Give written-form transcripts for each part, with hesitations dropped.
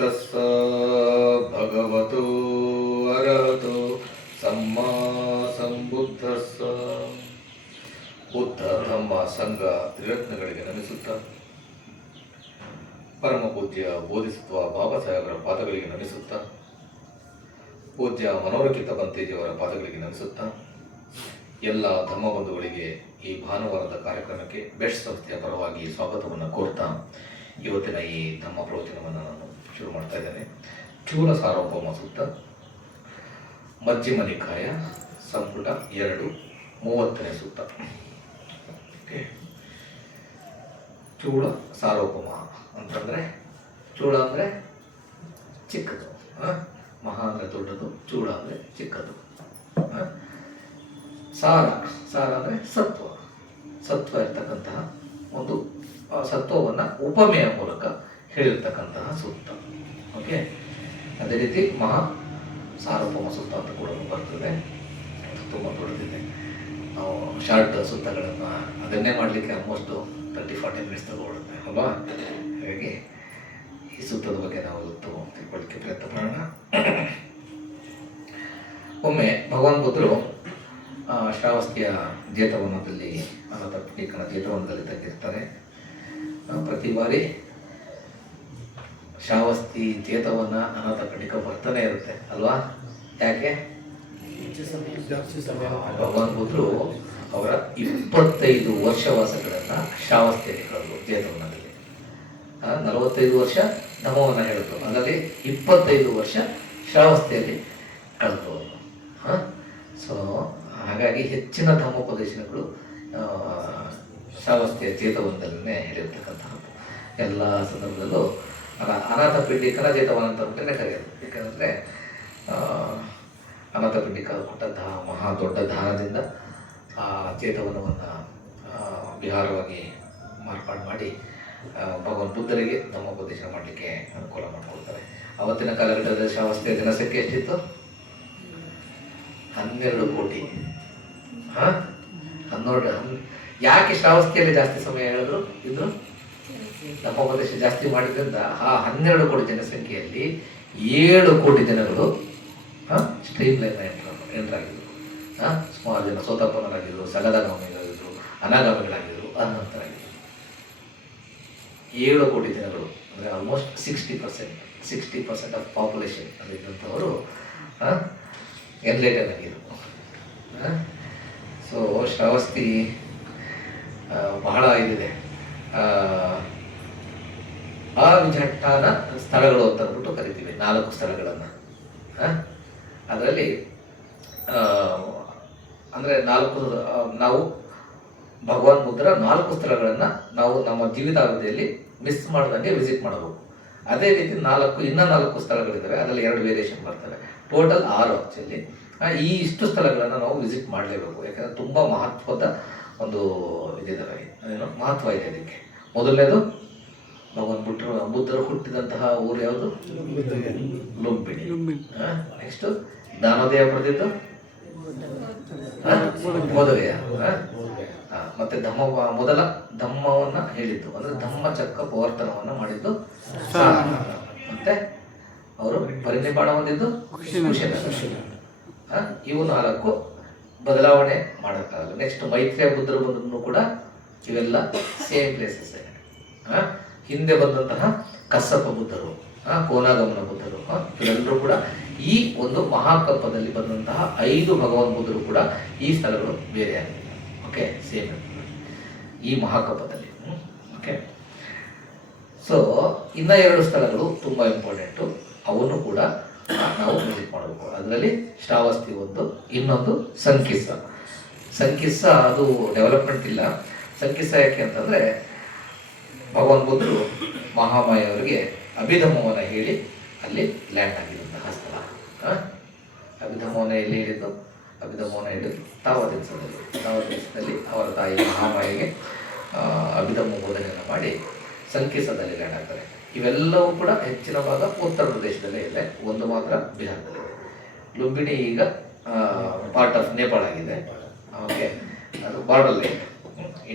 ತಸ್ಸ ಭಗವತೋ ಅರಹತೋ ಸಮ್ಮಾ ಸಂಬುದ್ಧಸ್ಸ. ಬುದ್ಧ ಧಮ್ಮ ಸಂಘ ತ್ರಿರತ್ನಗಳಿಗೆ ನಮಿಸುತ್ತ, ಪರಮ ಪೂಜ್ಯ ಬೋಧಿಸತ್ವ ಬಾಬಾ ಸಾಹೇಬರ ಪಾದಗಳಿಗೆ ನಮಿಸುತ್ತ, ಪೂಜ್ಯ ಮನೋರಕಿತ ಬಂತೇಜಿಯವರ ಪಾದಗಳಿಗೆ ನಮಿಸುತ್ತಾ, ಎಲ್ಲ ಧಮ್ಮಬಂಧುಗಳಿಗೆ ಈ ಭಾನುವಾರದ ಕಾರ್ಯಕ್ರಮಕ್ಕೆ ಬೆಸ್ಟ್ ಸಂಸ್ಥೆಯ ಪರವಾಗಿ ಸ್ವಾಗತವನ್ನು ಕೋರ್ತಾ ಇವತ್ತಿನ ಈ ಧಮ್ಮ ಪ್ರವಚನವನ್ನು ನಾನು ಶುರು ಮಾಡ್ತಾ ಇದ್ದೇನೆ. ಚೂಲ ಸಾರ್ವಭೌಮ ಸೂಕ್ತ, ಮಜ್ಜಿಮ ನಿಕಾಯ, ಸಂಪುಟ 2, 30ನೇ ಸೂಕ್ತ. ಚೂಳ ಸಾರ್ವಭೌಮ ಅಂತಂದರೆ, ಚೂಳ ಅಂದರೆ ಚಿಕ್ಕದು, ಮಹಾ ಅಂದರೆ ದೊಡ್ಡದು, ಚೂಳ ಅಂದರೆ ಚಿಕ್ಕದು. ಸಾರ, ಸಾರ ಅಂದರೆ ಸತ್ವ, ಸತ್ವ ಇರ್ತಕ್ಕಂತಹ ಒಂದು ಸತ್ವವನ್ನು ಉಪಮೆಯ ಮೂಲಕ ಹೇಳಿರ್ತಕ್ಕಂತಹ ಸೂಕ್ತ. ಓಕೆ, ಅದೇ ರೀತಿ ಮಹಾ ಸಾರ್ವಭೌಮ ಸೂಕ್ತ ಅಂತ ಕೂಡ ಬರ್ತದೆ. ತುಂಬ ದೊಡ್ಡದಿದೆ. ನಾವು ಶಾರ್ಟ್ ಸೂಕ್ತಗಳನ್ನು ಅದನ್ನೇ ಮಾಡಲಿಕ್ಕೆ ಆಲ್ಮೋಸ್ಟು 30-40 ಮಿನಿಟ್ಸ್ ತಗೊಳ್ಳುತ್ತೆ ಅಲ್ವಾ. ಹಾಗಾಗಿ ಈ ಸೂಕ್ತದ ಬಗ್ಗೆ ನಾವು ಇವತ್ತು ತಿಳ್ಕೊಳ್ಳಿಕ್ಕೆ ಪ್ರಯತ್ನ ಮಾಡೋಣ. ಒಮ್ಮೆ ಭಗವಾನ್ ಬುದ್ಧರು ಶ್ರಾವಸ್ತಿಯ ಜೇತವನದಲ್ಲಿ, ಅನಾಥ ಪಿಂಡಿಕನ ಜೇತವನದಲ್ಲಿ ತಂಗಿರ್ತಾರೆ. ಪ್ರತಿ ಬಾರಿ ಶ್ರಾವಸ್ತಿ ಜೇತವನ ಅನಾಥ ಪಿಂಡಿಕ ಬರ್ತಾನೆ ಇರುತ್ತೆ ಅಲ್ವಾ. ಯಾಕೆ? ಭಗವಾನ್ ಬುದ್ಧರು ಅವರ 25 ವರ್ಷವಾಸಗಳನ್ನು ಶ್ರಾವಸ್ತಿಯಲ್ಲಿ ಕಳೆದ್ರು. ಜೇತವನದಲ್ಲಿ 45 ವರ್ಷ ಧಮವನ್ನು ಹೇಳಿದ್ರು, ಅದರಲ್ಲಿ 25 ವರ್ಷ ಶ್ರಾವಸ್ತಿಯಲ್ಲಿ ಕಳೆದ್ರು. ಸೊ ಹಾಗಾಗಿ ಹೆಚ್ಚಿನ ಧಮ್ಮೋಪದೇಶಗಳು ಶ್ರಾವಸ್ತಿಯ ಜೇತವನದಲ್ಲೇ ಹೇಳಿರ್ತಕ್ಕಂಥದ್ದು. ಎಲ್ಲ ಸಂದರ್ಭದಲ್ಲೂ ಅನಾಥ ಪಿಂಡಿಕನ ಜೇತವನ ಅಂತಲೇ ಕರೆಯೋದು. ಯಾಕಂದರೆ ಅನಾಥ ಪಿಂಡಿಕ ಕೊಟ್ಟಂತಹ ಮಹಾ ದೊಡ್ಡ ದಾನದಿಂದ ಆ ಜೇತವನವನ್ನು ವಿಹಾರವಾಗಿ ಮಾರ್ಪಾಡು ಮಾಡಿ ಭಗವಾನ್ ಬುದ್ಧರಿಗೆ ಧಮ್ಮೋಪದೇಶ ಮಾಡಲಿಕ್ಕೆ ಅನುಕೂಲ ಮಾಡಿಕೊಡ್ತಾರೆ. ಅವತ್ತಿನ ಕಾಲಘಟ್ಟದಲ್ಲಿ ಶ್ರಾವಸ್ತಿಯ ಜನಸಂಖ್ಯೆ ಎಷ್ಟಿತ್ತು? 12 ಕೋಟಿ. 12. ಯಾಕೆ ಶ್ರಾವಸ್ತಿಯಲ್ಲಿ ಜಾಸ್ತಿ ಸಮಯ ಹೇಳಿದ್ರು ಇದ್ರು? ಧಮ್ಮೋಪದೇಶ ಜಾಸ್ತಿ ಮಾಡಿದ್ರಿಂದ ಆ 12 ಕೋಟಿ ಜನಸಂಖ್ಯೆಯಲ್ಲಿ 7 ಕೋಟಿ ಜನಗಳು ಸ್ಟ್ರೀಮ್ ಲೈನ್ ಎಂಟ್ರಾಗಿದ್ರು. ಸುಮಾರು ಜನ ಸೋತಾಪನ್ನರಾಗಿದ್ರು, ಸಗದಾಗಾಮಿಗಳಾಗಿದ್ರು, ಅನಾಗಾಮಿಗಳಾಗಿದ್ರು, ಅನಂತರಾಗಿದ್ರು. 7 ಕೋಟಿ ಜನಗಳು ಅಂದರೆ ಆಲ್ಮೋಸ್ಟ್ 60% ಆಫ್ ಪಾಪ್ಯುಲೇಷನ್ ಅಲ್ಲಿದ್ದಂಥವರು ಎನ್ಲೈಟನ್ ಆಗಿದ್ರು. ಸೊ ಶ್ರಾವಸ್ತಿ ಬಹಳ ಇದಿದೆ. ಅವಿಜಟ್ಟಾನ ಸ್ಥಳಗಳು ಅಂತ ಅಂದ್ಬಿಟ್ಟು ಕರಿತೀವಿ, 4 ಸ್ಥಳಗಳನ್ನು. ಅದರಲ್ಲಿ ಅಂದರೆ ನಾವು ಭಗವಾನ್ ಬುದ್ಧರ 4 ಸ್ಥಳಗಳನ್ನು ನಾವು ನಮ್ಮ ಜೀವಿತಾವಧಿಯಲ್ಲಿ ಮಿಸ್ ಮಾಡ್ದಂಗೆ ವಿಸಿಟ್ ಮಾಡಬೇಕು. ಅದೇ ರೀತಿ ಇನ್ನೂ 4 ಸ್ಥಳಗಳಿದ್ದಾವೆ, ಅದರಲ್ಲಿ 2 ವೇರಿಯೇಷನ್ ಬರ್ತವೆ. Total 6 actually. ಈ ಇಷ್ಟು ಸ್ಥಳಗಳನ್ನು ನಾವು ವಿಸಿಟ್ ಮಾಡಲೇಬೇಕು. ಯಾಕಂದರೆ ತುಂಬ ಮಹತ್ವದ ಒಂದು ಇದಿದ್ದಾವೆ, ಮಹತ್ವ ಇದೆ ಇದಕ್ಕೆ. ಮೊದಲನೇದು ಭಗವಾನ್ ಬುದ್ಧರು ಹುಟ್ಟಿದಂತಹ ಊರು ಯಾವುದು? ಲುಂಬಿನಿ. ನೆಕ್ಸ್ಟು ಜ್ಞಾನೋದಯ ಪಡೆದಿದ್ದು ಬೋಧಗಯ. ಮತ್ತೆ ಮೊದಲ ಧಮ್ಮವನ್ನು ಹೇಳಿದ್ದು ಅಂದರೆ ಧಮ್ಮಚಕ್ರ ಪ್ರವರ್ತನವನ್ನು ಮಾಡಿದ್ದು. ಮತ್ತೆ ಅವರು ಪರಿನಿರ್ವಾಣ ಹೊಂದಿದ್ದು ಕುಶಿನಗರ. ಇವು 4 ಬದಲಾವಣೆ ಮಾಡೋಕ್ಕಾಗಲ್ಲ. ನೆಕ್ಸ್ಟ್ ಮೈತ್ರಿಯ ಬುದ್ಧರು ಬಂದನ್ನು ಕೂಡ ಇವೆಲ್ಲ ಸೇಮ್ ಪ್ಲೇಸಸ್. ಹಿಂದೆ ಬಂದಂತಹ ಕස්සಪ ಬುದ್ಧರು, ಕೋನಾಗಮನ ಬುದ್ಧರು, ಇವೆಲ್ಲರೂ ಕೂಡ ಈ ಒಂದು ಮಹಾಕಲ್ಪದಲ್ಲಿ ಬಂದಂತಹ 5 ಭಗವಾನ್ ಬುದ್ಧರು ಕೂಡ ಈ ಸ್ಥಳಗಳು ಬೇರೆ ಆಗಿದೆ. ಓಕೆ, ಸೇಮ್ ಈ ಮಹಾಕಲ್ಪದಲ್ಲಿ. ಓಕೆ, ಸೊ ಇನ್ನ 2 ಸ್ಥಳಗಳು ತುಂಬ ಇಂಪಾರ್ಟೆಂಟು, ಅವನ್ನು ಕೂಡ ನಾವು ವಿಸಿಟ್ ಮಾಡಬೇಕು. ಅದರಲ್ಲಿ ಶ್ರಾವಸ್ತಿ ಒಂದು, ಇನ್ನೊಂದು ಸಂಕಿಸ್ಸ. ಸಂಕಿಸ್ಸ ಅದು ಡೆವಲಪ್ಮೆಂಟ್ ಇಲ್ಲ. ಸಂಕಿಸ್ಸ ಯಾಕೆ ಅಂತಂದರೆ ಭಗವಾನ್ ಬುದ್ಧರು ಮಹಾಮಾಯವರಿಗೆ ಅಭಿಧಮ್ಮವನ್ನು ಹೇಳಿ ಅಲ್ಲಿ ಲ್ಯಾಂಡ್ ಆಗಿರುವಂತಹ ಸ್ಥಳ. ಅಭಿಧಮ್ಮವನ್ನು ಎಲ್ಲಿ ಹೇಳಿದ್ದು? ಅಭಿಧಮ್ಮವನ್ನು ಹೇಳಿದ್ದು ತಾವದೇಶದಲ್ಲಿ ಅವರ ತಾಯಿ ಮಹಾಮಾಯಿಗೆ ಅಭಿಧಮ್ಮ ಬೋಧನೆಯನ್ನು ಮಾಡಿ ಸಂಕಿಸ್ಸದಲ್ಲಿ ಲ್ಯಾಂಡ್ ಆಗ್ತಾರೆ. ಇವೆಲ್ಲವೂ ಕೂಡ ಹೆಚ್ಚಿನ ಭಾಗ ಉತ್ತರ ಪ್ರದೇಶದಲ್ಲೇ ಇದೆ, ಒಂದು ಮಾತ್ರ ಬಿಹಾರದಲ್ಲಿದೆ. ಲುಂಬಿನಿ ಈಗ ಪಾರ್ಟ್ ಆಫ್ ನೇಪಾಳ ಆಗಿದೆ. ಓಕೆ, ಅದು ಬಾರ್ಡರ್ಲೇ,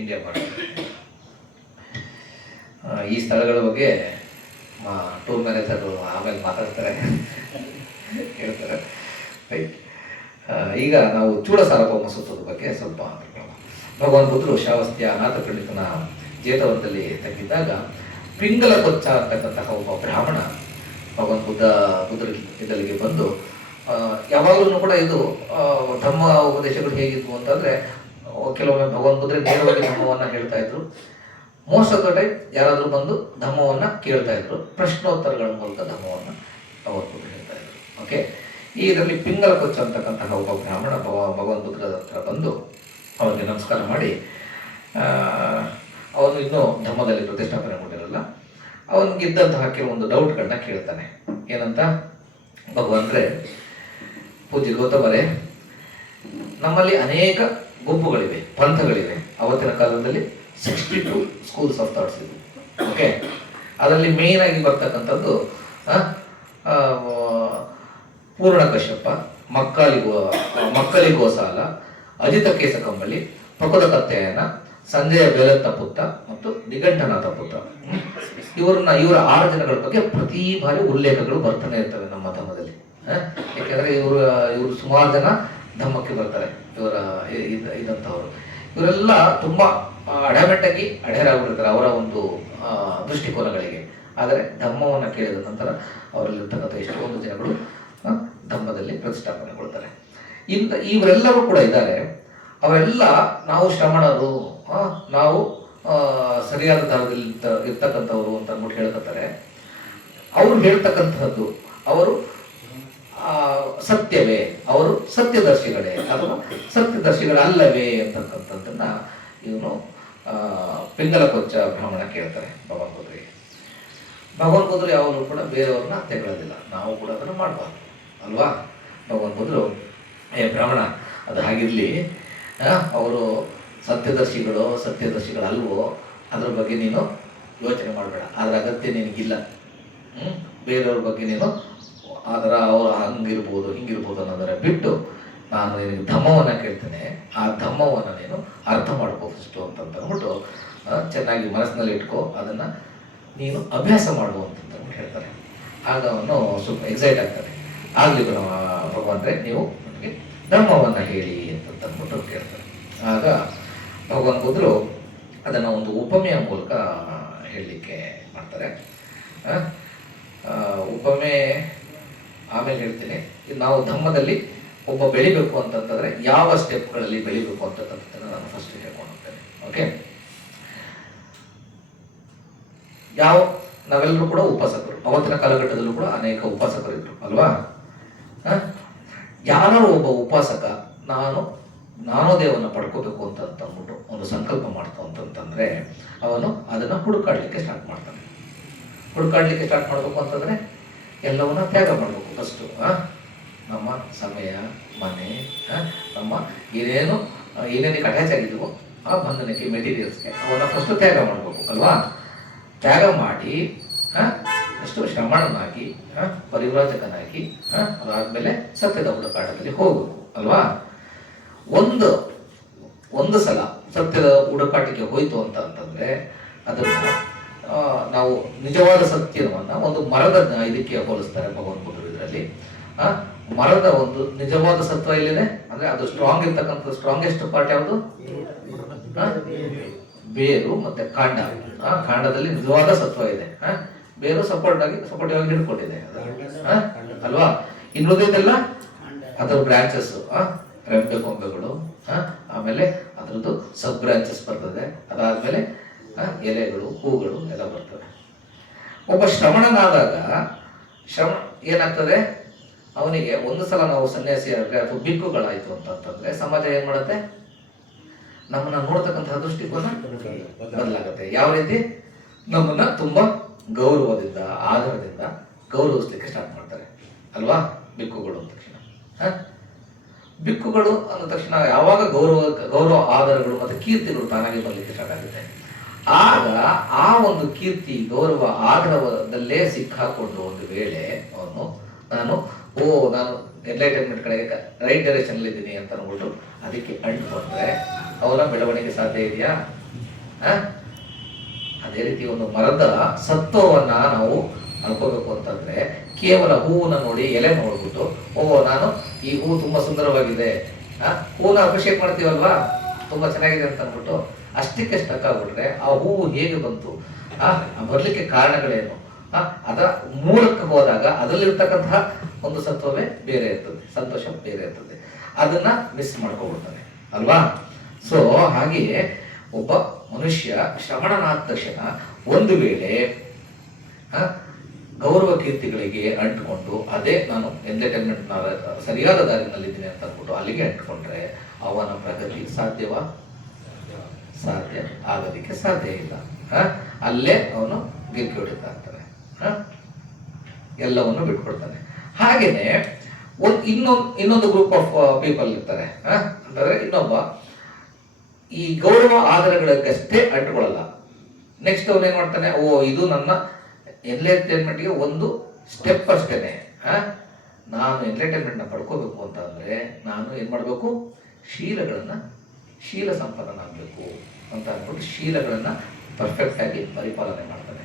ಇಂಡಿಯಾ ಬಾರ್ಡರ್. ಈ ಸ್ಥಳಗಳ ಬಗ್ಗೆ ಟೂರ್ ಮ್ಯಾನೇಜರು ಆಮೇಲೆ ಮಾತಾಡ್ತಾರೆ ಹೇಳ್ತಾರೆ. ರೈಟ್. ಈಗ ನಾವು ಚೂಡ ಸಾರ್ವಭೌಮ ಸೂತ್ರದ ಬಗ್ಗೆ ಸ್ವಲ್ಪ ಮಾತಾಡೋಣ. ಭಗವಾನ್ ಬುದ್ಧರು ಶ್ರಾವಸ್ತಿಯ ಅನಾಥ ಪಂಡಿತನ ಜೇತವನದಲ್ಲಿ ತಂಗಿದ್ದಾಗ ಪಿಂಗಲ ಕೊಚ್ಚ ಅಂತಕ್ಕಂತಹ ಒಬ್ಬ ಬ್ರಾಹ್ಮಣ ಭಗವಾನ್ ಬುದ್ಧರ ಇದಲ್ಲಿಗೆ ಬಂದು, ಯಾವಾಗಲೂ ಕೂಡ ಇದು ಧರ್ಮ ಉಪದೇಶಗಳು ಹೇಗಿದ್ವು ಅಂತಂದ್ರೆ, ಕೆಲವೊಮ್ಮೆ ಭಗವಾನ್ ಬುದ್ಧರು ನೇರವಾಗಿ ಧರ್ಮವನ್ನ ಹೇಳ್ತಾ ಇದ್ರು. ಮೋಸ್ಟ್ ಆಫ್ ದ ಟೈಮ್ ಯಾರಾದರೂ ಬಂದು ಧರ್ಮವನ್ನ ಕೇಳ್ತಾ ಇದ್ರು, ಪ್ರಶ್ನೋತ್ತರಗಳ ಮೂಲಕ ಧರ್ಮವನ್ನ ಭಗವಾನ್ ಬುದ್ಧರು ಹೇಳ್ತಾ ಇದ್ರು. ಓಕೆ. ಈ ಇದರಲ್ಲಿ ಪಿಂಗಲ ಕೊಚ್ಚ ಅಂತಕ್ಕಂತಹ ಒಬ್ಬ ಬ್ರಾಹ್ಮಣ ಭಗವಾನ್ ಬುದ್ಧರ ಹತ್ರ ಬಂದು ಅವರಿಗೆ ನಮಸ್ಕಾರ ಮಾಡಿ, ಅವನು ಇನ್ನೂ ಧರ್ಮದಲ್ಲಿ ಪ್ರತಿಷ್ಠಾಪನೆಗೊಂಡಿರಲ್ಲ, ಅವನಿಗಿದ್ದಂತಹ ಕೆಲವೊಂದು ಡೌಟ್ಗಳನ್ನ ಕೇಳ್ತಾನೆ. ಏನಂತ? ಭಗವಂತರೇ, ಪೂಜ್ಯ ಗೌತಮರೇ, ನಮ್ಮಲ್ಲಿ ಅನೇಕ ಗುಂಪುಗಳಿವೆ, ಪಂಥಗಳಿವೆ. ಅವತ್ತಿನ ಕಾಲದಲ್ಲಿ 62 ಸ್ಕೂಲ್ಸ್ ಆಫ್ ಥಾಟ್ಸ್ ಇವೆ. ಓಕೆ. ಅದರಲ್ಲಿ ಮೇನ್ ಆಗಿ ಬರ್ತಕ್ಕಂಥದ್ದು ಪೂರ್ಣ ಕಶ್ಯಪ, ಮಕ್ಕಳಿ ಗೋಸಾಲ, ಅಜಿತ ಕೇಸ ಕಂಬಳಿ, ಪಕುದ ಕತ್ಯಾಯನ, ಸಂಜಯ ಬೇಲತ್ತ ಪುತ್ತ ಮತ್ತು ನಿಘಂಟನಾಥ ಪುತ್ರ. ಇವರ 6 ಜನಗಳ ಬಗ್ಗೆ ಪ್ರತಿ ಬಾರಿ ಉಲ್ಲೇಖಗಳು ಬರ್ತಾನೆ ಇರ್ತವೆ ನಮ್ಮ ಧರ್ಮದಲ್ಲಿ. ಯಾಕೆಂದ್ರೆ ಇವರು ಸುಮಾರು ಜನ ಧರ್ಮಕ್ಕೆ ಬರ್ತಾರೆ, ಇವರ ಇದಂತವರು. ಇವರೆಲ್ಲ ತುಂಬಾ ಅಡಮೆಂಟ್ ಆಗಿ ಅಡೆಯರಾಗ್ಬಿಡ್ತಾರೆ ಅವರ ಒಂದು ದೃಷ್ಟಿಕೋನಗಳಿಗೆ. ಆದರೆ ಧರ್ಮವನ್ನು ಕೇಳಿದ ನಂತರ ಅವರಲ್ಲಿರ್ತಕ್ಕಂಥ ಎಷ್ಟೊಂದು ಜನಗಳು ಧರ್ಮದಲ್ಲಿ ಪ್ರತಿಷ್ಠಾಪನೆಗೊಳ್ತಾರೆ. ಇವರೆಲ್ಲರೂ ಕೂಡ ಇದ್ದಾರೆ. ಅವೆಲ್ಲ ನಾವು ಶ್ರಮಣರು, ನಾವು ಸರಿಯಾದ ದಾರದಲ್ಲಿ ಇರ್ತಕ್ಕಂಥವ್ರು ಅಂತ ಅಂದ್ಬಿಟ್ಟು ಹೇಳ್ಕೊತಾರೆ. ಅವರು ಹೇಳ್ತಕ್ಕಂಥದ್ದು ಅವರು ಸತ್ಯವೇ, ಅವರು ಸತ್ಯದರ್ಶಿಗಳೇ ಅಥವಾ ಸತ್ಯದರ್ಶಿಗಳಲ್ಲವೇ ಅಂತಕ್ಕಂಥದ್ದನ್ನ ಇವನು ಪಿಂಗಲ ಕೊಚ್ಚ ಬ್ರಾಹ್ಮಣ ಕೇಳ್ತಾರೆ ಭಗವಾನ್ ಬುದ್ಧರಿಗೆ. ಭಗವಾನ್ ಬುದ್ಧರು ಯಾವಾಗಲೂ ಕೂಡ ಬೇರೆಯವ್ರನ್ನ ತೆಗೊಳ್ಳೋದಿಲ್ಲ, ನಾವು ಕೂಡ ಅದನ್ನು ಮಾಡಬಾರ್ದು ಅಲ್ವಾ? ಭಗವಾನ್ ಬುದ್ಧರು, ಬ್ರಾಹ್ಮಣ ಅದು ಹಾಗಿರ್ಲಿ, ಅವರು ಸತ್ಯದರ್ಶಿಗಳಲ್ವೋ ಅದ್ರ ಬಗ್ಗೆ ನೀನು ಯೋಚನೆ ಮಾಡಬೇಡ, ಅದರ ಅಗತ್ಯ ನಿನಗಿಲ್ಲ. ಬೇರೆಯವ್ರ ಬಗ್ಗೆ ನೀನು ಅವ್ರು ಹಂಗಿರ್ಬೋದು ಹಿಂಗಿರ್ಬೋದು ಅನ್ನೋದರ ಬಿಟ್ಟು ನಾನು ನಿನಗೆ ಧಮ್ಮವನ್ನು ಕೇಳ್ತೇನೆ, ಆ ಧಮ್ಮವನ್ನು ನೀನು ಅರ್ಥ ಮಾಡ್ಕೋ ಫಸ್ಟು ಅಂತಂದ್ಬಿಟ್ಟು ಚೆನ್ನಾಗಿ ಮನಸ್ಸಿನಲ್ಲಿ ಇಟ್ಕೋ, ಅದನ್ನು ನೀನು ಅಭ್ಯಾಸ ಮಾಡು ಅಂತಂದ್ಬಿಟ್ಟು ಹೇಳ್ತಾರೆ. ಆಗ ಅವನು ಸ್ವಲ್ಪ ಎಕ್ಸೈಟ್ ಆಗ್ತಾನೆ. ಆಗಲಿ ಭಗವಂತರೇ, ನೀವು ನನಗೆ ಧರ್ಮವನ್ನು ಹೇಳಿ ಅಂತಂದ್ಬಿಟ್ಟು ಕೇಳ್ತಾರೆ. ಆಗ ಭಗವಾನ್ ಬುದ್ಧರು ಅದನ್ನು ಒಂದು ಉಪಮೆಯ ಮೂಲಕ ಹೇಳಲಿಕ್ಕೆ ಮಾಡ್ತಾರೆ. ಉಪಮೆ ಆಮೇಲೆ ಹೇಳ್ತೀನಿ. ನಾವು ಧರ್ಮದಲ್ಲಿ ಒಬ್ಬ ಬೆಳಿಬೇಕು ಅಂತಂತಂದ್ರೆ ಯಾವ ಸ್ಟೆಪ್ಗಳಲ್ಲಿ ಬೆಳಿಬೇಕು ಅಂತಕ್ಕಂಥದ್ದನ್ನು ನಾನು ಫಸ್ಟ್ ಹೇಳ್ಕೊಂಡು ಹೋಗ್ತೇನೆ. ಓಕೆ. ನಾವೆಲ್ಲರೂ ಕೂಡ ಉಪಾಸಕರು, ಅವತ್ತಿನ ಕಾಲಘಟ್ಟದಲ್ಲೂ ಕೂಡ ಅನೇಕ ಉಪಾಸಕರು ಇದ್ರು ಅಲ್ವಾ? ಯಾರೋ ಒಬ್ಬ ಉಪಾಸಕ ಜ್ಞಾನೋದಯವನ್ನು ಪಡ್ಕೋಬೇಕು ಅಂತ ಅಂದ್ಬಿಟ್ಟು ಒಂದು ಸಂಕಲ್ಪ ಮಾಡ್ತಾ ಅಂತಂದ್ರೆ ಅವನು ಅದನ್ನು ಹುಡುಕಾಡ್ಲಿಕ್ಕೆ ಸ್ಟಾರ್ಟ್ ಮಾಡ್ತಾನೆ. ಹುಡುಕಾಡ್ಲಿಕ್ಕೆ ಸ್ಟಾರ್ಟ್ ಮಾಡಬೇಕು ಅಂತಂದ್ರೆ ಎಲ್ಲವನ್ನ ತ್ಯಾಗ ಮಾಡಬೇಕು ಫಸ್ಟು. ನಮ್ಮ ಸಮಯ, ಮನೆ, ನಮ್ಮ ಏನೇನಕ್ಕೆ ಅಟ್ಯಾಚ್ ಆಗಿದ್ವೋ ಆ ಬಂಧನಕ್ಕೆ, ಮೆಟೀರಿಯಲ್ಸ್ಗೆ ಅವನ್ನ ಫಸ್ಟ್ ತ್ಯಾಗ ಮಾಡಬೇಕು ಅಲ್ವಾ? ತ್ಯಾಗ ಮಾಡಿ ಅಷ್ಟು ಶ್ರಮಣನಾಗಿ ಪರಿವ್ರಾಜಕನಾಗಿ ಅದಾದ್ಮೇಲೆ ಸತ್ಯದ ಹುಡುಕಾಟದಲ್ಲಿ ಹೋಗಬೇಕು ಅಲ್ವಾ? ಒಂದು ಸಲ ಸತ್ಯದ ಹುಡುಕಾಟಿಕೆ ಹೋಯ್ತು ಅಂತಂದ್ರೆ ಅದನ್ನ ನಾವು ನಿಜವಾದ ಸತ್ಯವನ್ನ ಒಂದು ಮರದ ಇದಕ್ಕೆ ಹೋಲಿಸ್ತಾರೆ ಭಗವಾನ್ ಬುದ್ಧರು. ಇದರಲ್ಲಿ ಮರದ ಒಂದು ನಿಜವಾದ ಸತ್ವ ಎಲ್ಲಿದೆ ಅಂದ್ರೆ ಅದು ಸ್ಟ್ರಾಂಗ್ ಇರ್ತಕ್ಕಂಥ ಸ್ಟ್ರಾಂಗೆಸ್ಟ್ ಪಾರ್ಟ್ ಯಾವುದು? ಬೇರು ಮತ್ತೆ ಕಾಂಡ. ಕಾಂಡದಲ್ಲಿ ನಿಜವಾದ ಸತ್ವ ಇದೆ, ಬೇರು ಸಪೋರ್ಟಿವ್ ಆಗಿ ಹಿಡ್ಕೊಂಡಿದೆ ಅಲ್ವಾ? ಇನ್ನುಳಿದೆಲ್ಲ ಅದರ ಬ್ರಾಂಚಸ್, ರೆಂಬೆ ಕೊಂಬೆಗಳು, ಆಮೇಲೆ ಅದರದ್ದು ಸಬ್ ಬ್ರಾಂಚಸ್ ಬರ್ತದೆ, ಅದಾದ್ಮೇಲೆ ಎಲೆಗಳು, ಹೂಗಳು ಎಲ್ಲ ಬರ್ತವೆ. ಒಬ್ಬ ಶ್ರಮಣನಾದಾಗ ಏನಾಗ್ತದೆ ಅವನಿಗೆ, ಒಂದು ಸಲ ನಾವು ಸನ್ಯಾಸಿ ಆದ್ರೆ ಅಥವಾ ಬಿಕ್ಕುಗಳಾಯ್ತು ಅಂತಂದ್ರೆ ಸಮಾಜ ಏನ್ ಮಾಡುತ್ತೆ? ನಮ್ಮನ್ನ ನೋಡ್ತಕ್ಕಂತಹ ದೃಷ್ಟಿಕೋನ ಬದಲಾಗುತ್ತೆ. ಯಾವ ರೀತಿ? ನಮ್ಮನ್ನ ತುಂಬಾ ಗೌರವದಿಂದ, ಆಧಾರದಿಂದ ಗೌರವಿಸ್ಲಿಕ್ಕೆ ಸ್ಟಾರ್ಟ್ ಮಾಡ್ತಾರೆ ಅಲ್ವಾ? ಬಿಕ್ಕುಗಳು ಅಂದ ತಕ್ಷಣ ಬಿಕ್ಕುಗಳು ಅಂದ ತಕ್ಷಣ ಯಾವಾಗ ಗೌರವ ಆಧಾರಗಳು ಮತ್ತೆ ಕೀರ್ತಿಗಳು ತಾನಾಗಿ ಬರ್ಲಿಕ್ಕೆ ಸ್ಟಾರ್ಟ್ ಆಗುತ್ತೆ. ಆಗ ಆ ಒಂದು ಕೀರ್ತಿ, ಗೌರವ, ಆಧಾರದಲ್ಲೇ ಸಿಕ್ಕಾಕೊಂಡು ಒಂದು ವೇಳೆ ನಾನು ಎನ್ಲೈಟನ್ಮೆಂಟ್ ಕಡೆಗೆ ರೈಟ್ ಡೈರೆಕ್ಷನ್ ಅಲ್ಲಿ ಇದ್ದೀನಿ ಅಂತ ಅನ್ಬಿಟ್ಟು ಅದಕ್ಕೆ ಅಂಟ್ಕೊಂಡ್ರೆ ಅವರ ಬೆಳವಣಿಗೆ ಸಾಧ್ಯ ಇದೆಯಾ? ಅದೇ ರೀತಿ ಒಂದು ಮರದ ಸತ್ವವನ್ನ ನಾವು ಅನ್ಕೋಬೇಕು ಅಂತಂದ್ರೆ ಕೇವಲ ಹೂವನ್ನ ನೋಡಿ ಎಲೆ ನೋಡ್ಬಿಟ್ಟು ನಾನು ಈ ಹೂವು ತುಂಬಾ ಸುಂದರವಾಗಿದೆ, ಹೂವನ್ನ ಅಪ್ರಿಷಿಯೇಟ್ ಮಾಡ್ತೀವಲ್ವಾ, ತುಂಬಾ ಚೆನ್ನಾಗಿದೆ ಅಂತ ಅಂದ್ಬಿಟ್ಟು ಅಷ್ಟಕ್ಕೆ ಸ್ಟಕ್ ಆಗ್ಬಿಟ್ರೆ ಆ ಹೂವು ಹೇಗೆ ಬಂತು, ಬರ್ಲಿಕ್ಕೆ ಕಾರಣಗಳೇನು, ಅದ ಮೂಲಕ್ಕೆ ಹೋದಾಗ ಅದರಲ್ಲಿರ್ತಕ್ಕಂತಹ ಒಂದು ಸತ್ವವೇ ಬೇರೆ ಇರ್ತದೆ, ಸಂತೋಷ ಬೇರೆ ಇರ್ತದೆ, ಅದನ್ನ ಮಿಸ್ ಮಾಡ್ಕೊಬಿಡ್ತಾನೆ ಅಲ್ವಾ. ಸೊ ಹಾಗೆಯೇ ಒಬ್ಬ ಮನುಷ್ಯ ಶ್ರವಣನಾದ ತಕ್ಷಣ ಒಂದು ವೇಳೆ ಗೌರವ ಕೀರ್ತಿಗಳಿಗೆ ಅಂಟ್ಕೊಂಡು ಅದೇ ನಾನು ಎಂಟರ್ಟೈನ್ಮೆಂಟ್ ಸರಿಯಾದ ದಾರಿನಲ್ಲಿದ್ದೀನಿ ಅಂತ ಅಂದ್ಬಿಟ್ಟು ಅಲ್ಲಿಗೆ ಅಂಟ್ಕೊಂಡ್ರೆ ಅವನ ಪ್ರಗತಿ ಸಾಧ್ಯ ಆಗೋದಿಕ್ಕೆ ಸಾಧ್ಯ ಇಲ್ಲ. ಅಲ್ಲೇ ಅವನು ಗಿರ್ಕಿ ಹೊಡಿತಾ ಇರ್ತಾನೆ, ಎಲ್ಲವನ್ನು ಬಿಟ್ಕೊಡ್ತಾನೆ. ಹಾಗೇನೆ ಇನ್ನೊಂದು ಗ್ರೂಪ್ ಆಫ್ ಪೀಪಲ್ ಇರ್ತಾರೆ, ಅಂತಂದ್ರೆ ಇನ್ನೊಬ್ಬ ಈ ಗೌರವ ಆಧಾರಗಳಿಗಷ್ಟೇ ಅಂಟ್ಕೊಳ್ಳಲ್ಲ. ನೆಕ್ಸ್ಟ್ ಅವನು ಏನ್ ಮಾಡ್ತಾನೆ, ಇದು ನನ್ನ ಎಂಟರ್ಟೈನ್ಮೆಂಟ್ಗೆ ಒಂದು ಸ್ಟೆಪ್ ಅಷ್ಟೇನೆ. ನಾನು ಎಂಟರ್ಟೈನ್ಮೆಂಟ್ನ ಪಡ್ಕೋಬೇಕು ಅಂತ ಅಂದ್ರೆ ನಾನು ಏನ್ ಮಾಡಬೇಕು, ಶೀಲ ಸಂಪನ್ನನಾಗಬೇಕು ಅಂತ ಅಂದ್ಬಿಟ್ಟು ಶೀಲಗಳನ್ನ ಪರ್ಫೆಕ್ಟ್ ಆಗಿ ಪರಿಪಾಲನೆ ಮಾಡ್ತಾನೆ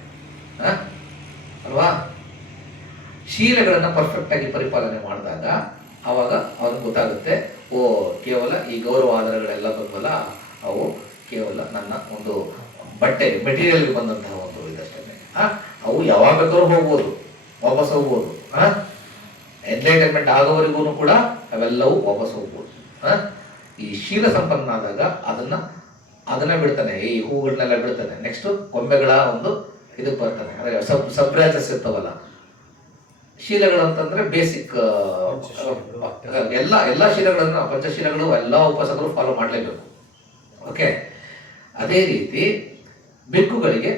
ಅಲ್ವಾ. ಶೀಲಗಳನ್ನ ಪರ್ಫೆಕ್ಟ್ ಆಗಿ ಪರಿಪಾಲನೆ ಮಾಡಿದಾಗ ಅವಾಗ ಅವನಿಗೆ ಗೊತ್ತಾಗುತ್ತೆ, ಕೇವಲ ಈ ಗೌರವ ಆಧಾರಗಳೆಲ್ಲ ಬಂದಲ್ಲ, ಅವು ಕೇವಲ ನನ್ನ ಒಂದು ಬಟ್ಟೆ ಮೆಟೀರಿಯಲ್ ಬಂದಂತಹ ಒಂದು ಇದಷ್ಟೇ. ಅವು ಯಾವಾಗ ಬೇಕಾದ್ರೂ ಹೋಗ್ಬೋದು, ವಾಪಸ್ ಹೋಗ್ಬೋದು. ಎಂಟರ್ಟೈನ್ಮೆಂಟ್ ಆಗೋವರೆಗೂ ಕೂಡ ಅವೆಲ್ಲವೂ ವಾಪಸ್ ಹೋಗ್ಬೋದು. ಈ ಶೀಲ ಸಂಪನ್ನನಾದಾಗ ಅದನ್ನ ಬಿಡ್ತಾನೆ, ಈ ಹೂಗಳನ್ನೆಲ್ಲ ಬಿಡ್ತಾನೆ. ನೆಕ್ಸ್ಟ್ ಕೊಂಬೆಗಳ ಒಂದು ಇದಕ್ಕೆ ಬರ್ತಾನೆ, ಅಂದ್ರೆ ಸಬ್ ಬ್ರಾಂಚಸ್ ಇರ್ತಾವಲ್ಲ. ಶೀಲಗಳು ಅಂತಂದ್ರೆ ಬೇಸಿಕ್ ಎಲ್ಲ ಶೀಲಗಳನ್ನ, ಪಂಚಶೀಲಗಳು ಎಲ್ಲ ಉಪಾಸಕರು ಫಾಲೋ ಮಾಡಲೇಬೇಕು. ಓಕೆ, ಅದೇ ರೀತಿ ಬೆಕ್ಕುಗಳಿಗೆ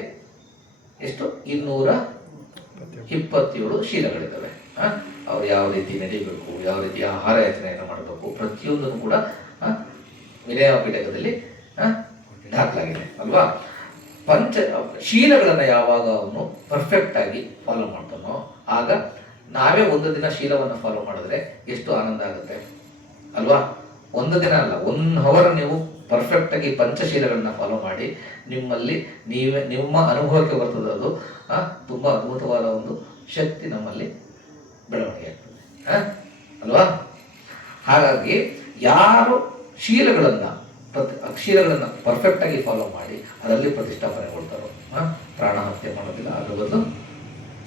ಎಷ್ಟು 227 ಶೀಲಗಳಿದ್ದಾವೆ. ಅವ್ರು ಯಾವ ರೀತಿ ನಡಿಬೇಕು, ಯಾವ ರೀತಿ ಆಹಾರ ಯಾಚನೆಯನ್ನು ಮಾಡಬೇಕು, ಪ್ರತಿಯೊಂದನ್ನು ಕೂಡ ವಿನಯ ಪಿಟಕದಲ್ಲಿ ದಾಖಲಾಗಿದೆ ಅಲ್ವಾ. ಶೀಲಗಳನ್ನ ಯಾವಾಗ ಅವನು ಪರ್ಫೆಕ್ಟ್ ಆಗಿ ಫಾಲೋ ಮಾಡ್ತಾನೋ ಆಗ ನಾವೇ ಒಂದು ದಿನ ಶೀಲವನ್ನು ಫಾಲೋ ಮಾಡಿದ್ರೆ ಎಷ್ಟು ಆನಂದ ಆಗುತ್ತೆ ಅಲ್ವಾ. ಒಂದು ದಿನ ಅಲ್ಲ, 1 ಅವರ್ ನೀವು ಪರ್ಫೆಕ್ಟ್ ಆಗಿ ಪಂಚಶೀಲಗಳನ್ನ ಫಾಲೋ ಮಾಡಿ ನಿಮ್ಮಲ್ಲಿ ನಿಮ್ಮ ಅನುಭವಕ್ಕೆ ಬರ್ತದೆ. ಅದು ತುಂಬಾ ಅದ್ಭುತವಾದ ಒಂದು ಶಕ್ತಿ ನಮ್ಮಲ್ಲಿ ಬೆಳವಣಿಗೆ ಆಗ್ತದೆ ಅಲ್ವಾ. ಹಾಗಾಗಿ ಯಾರು ಶೀಲಗಳನ್ನ ಪರ್ಫೆಕ್ಟ್ ಆಗಿ ಫಾಲೋ ಮಾಡಿ ಅದರಲ್ಲಿ ಪ್ರತಿಷ್ಠಾಪನೆಗೊಳ್ತಾರೋ, ಪ್ರಾಣ ಹತ್ಯೆ ಮಾಡೋದಿಲ್ಲ, ಅದ್ರ ಬದಲು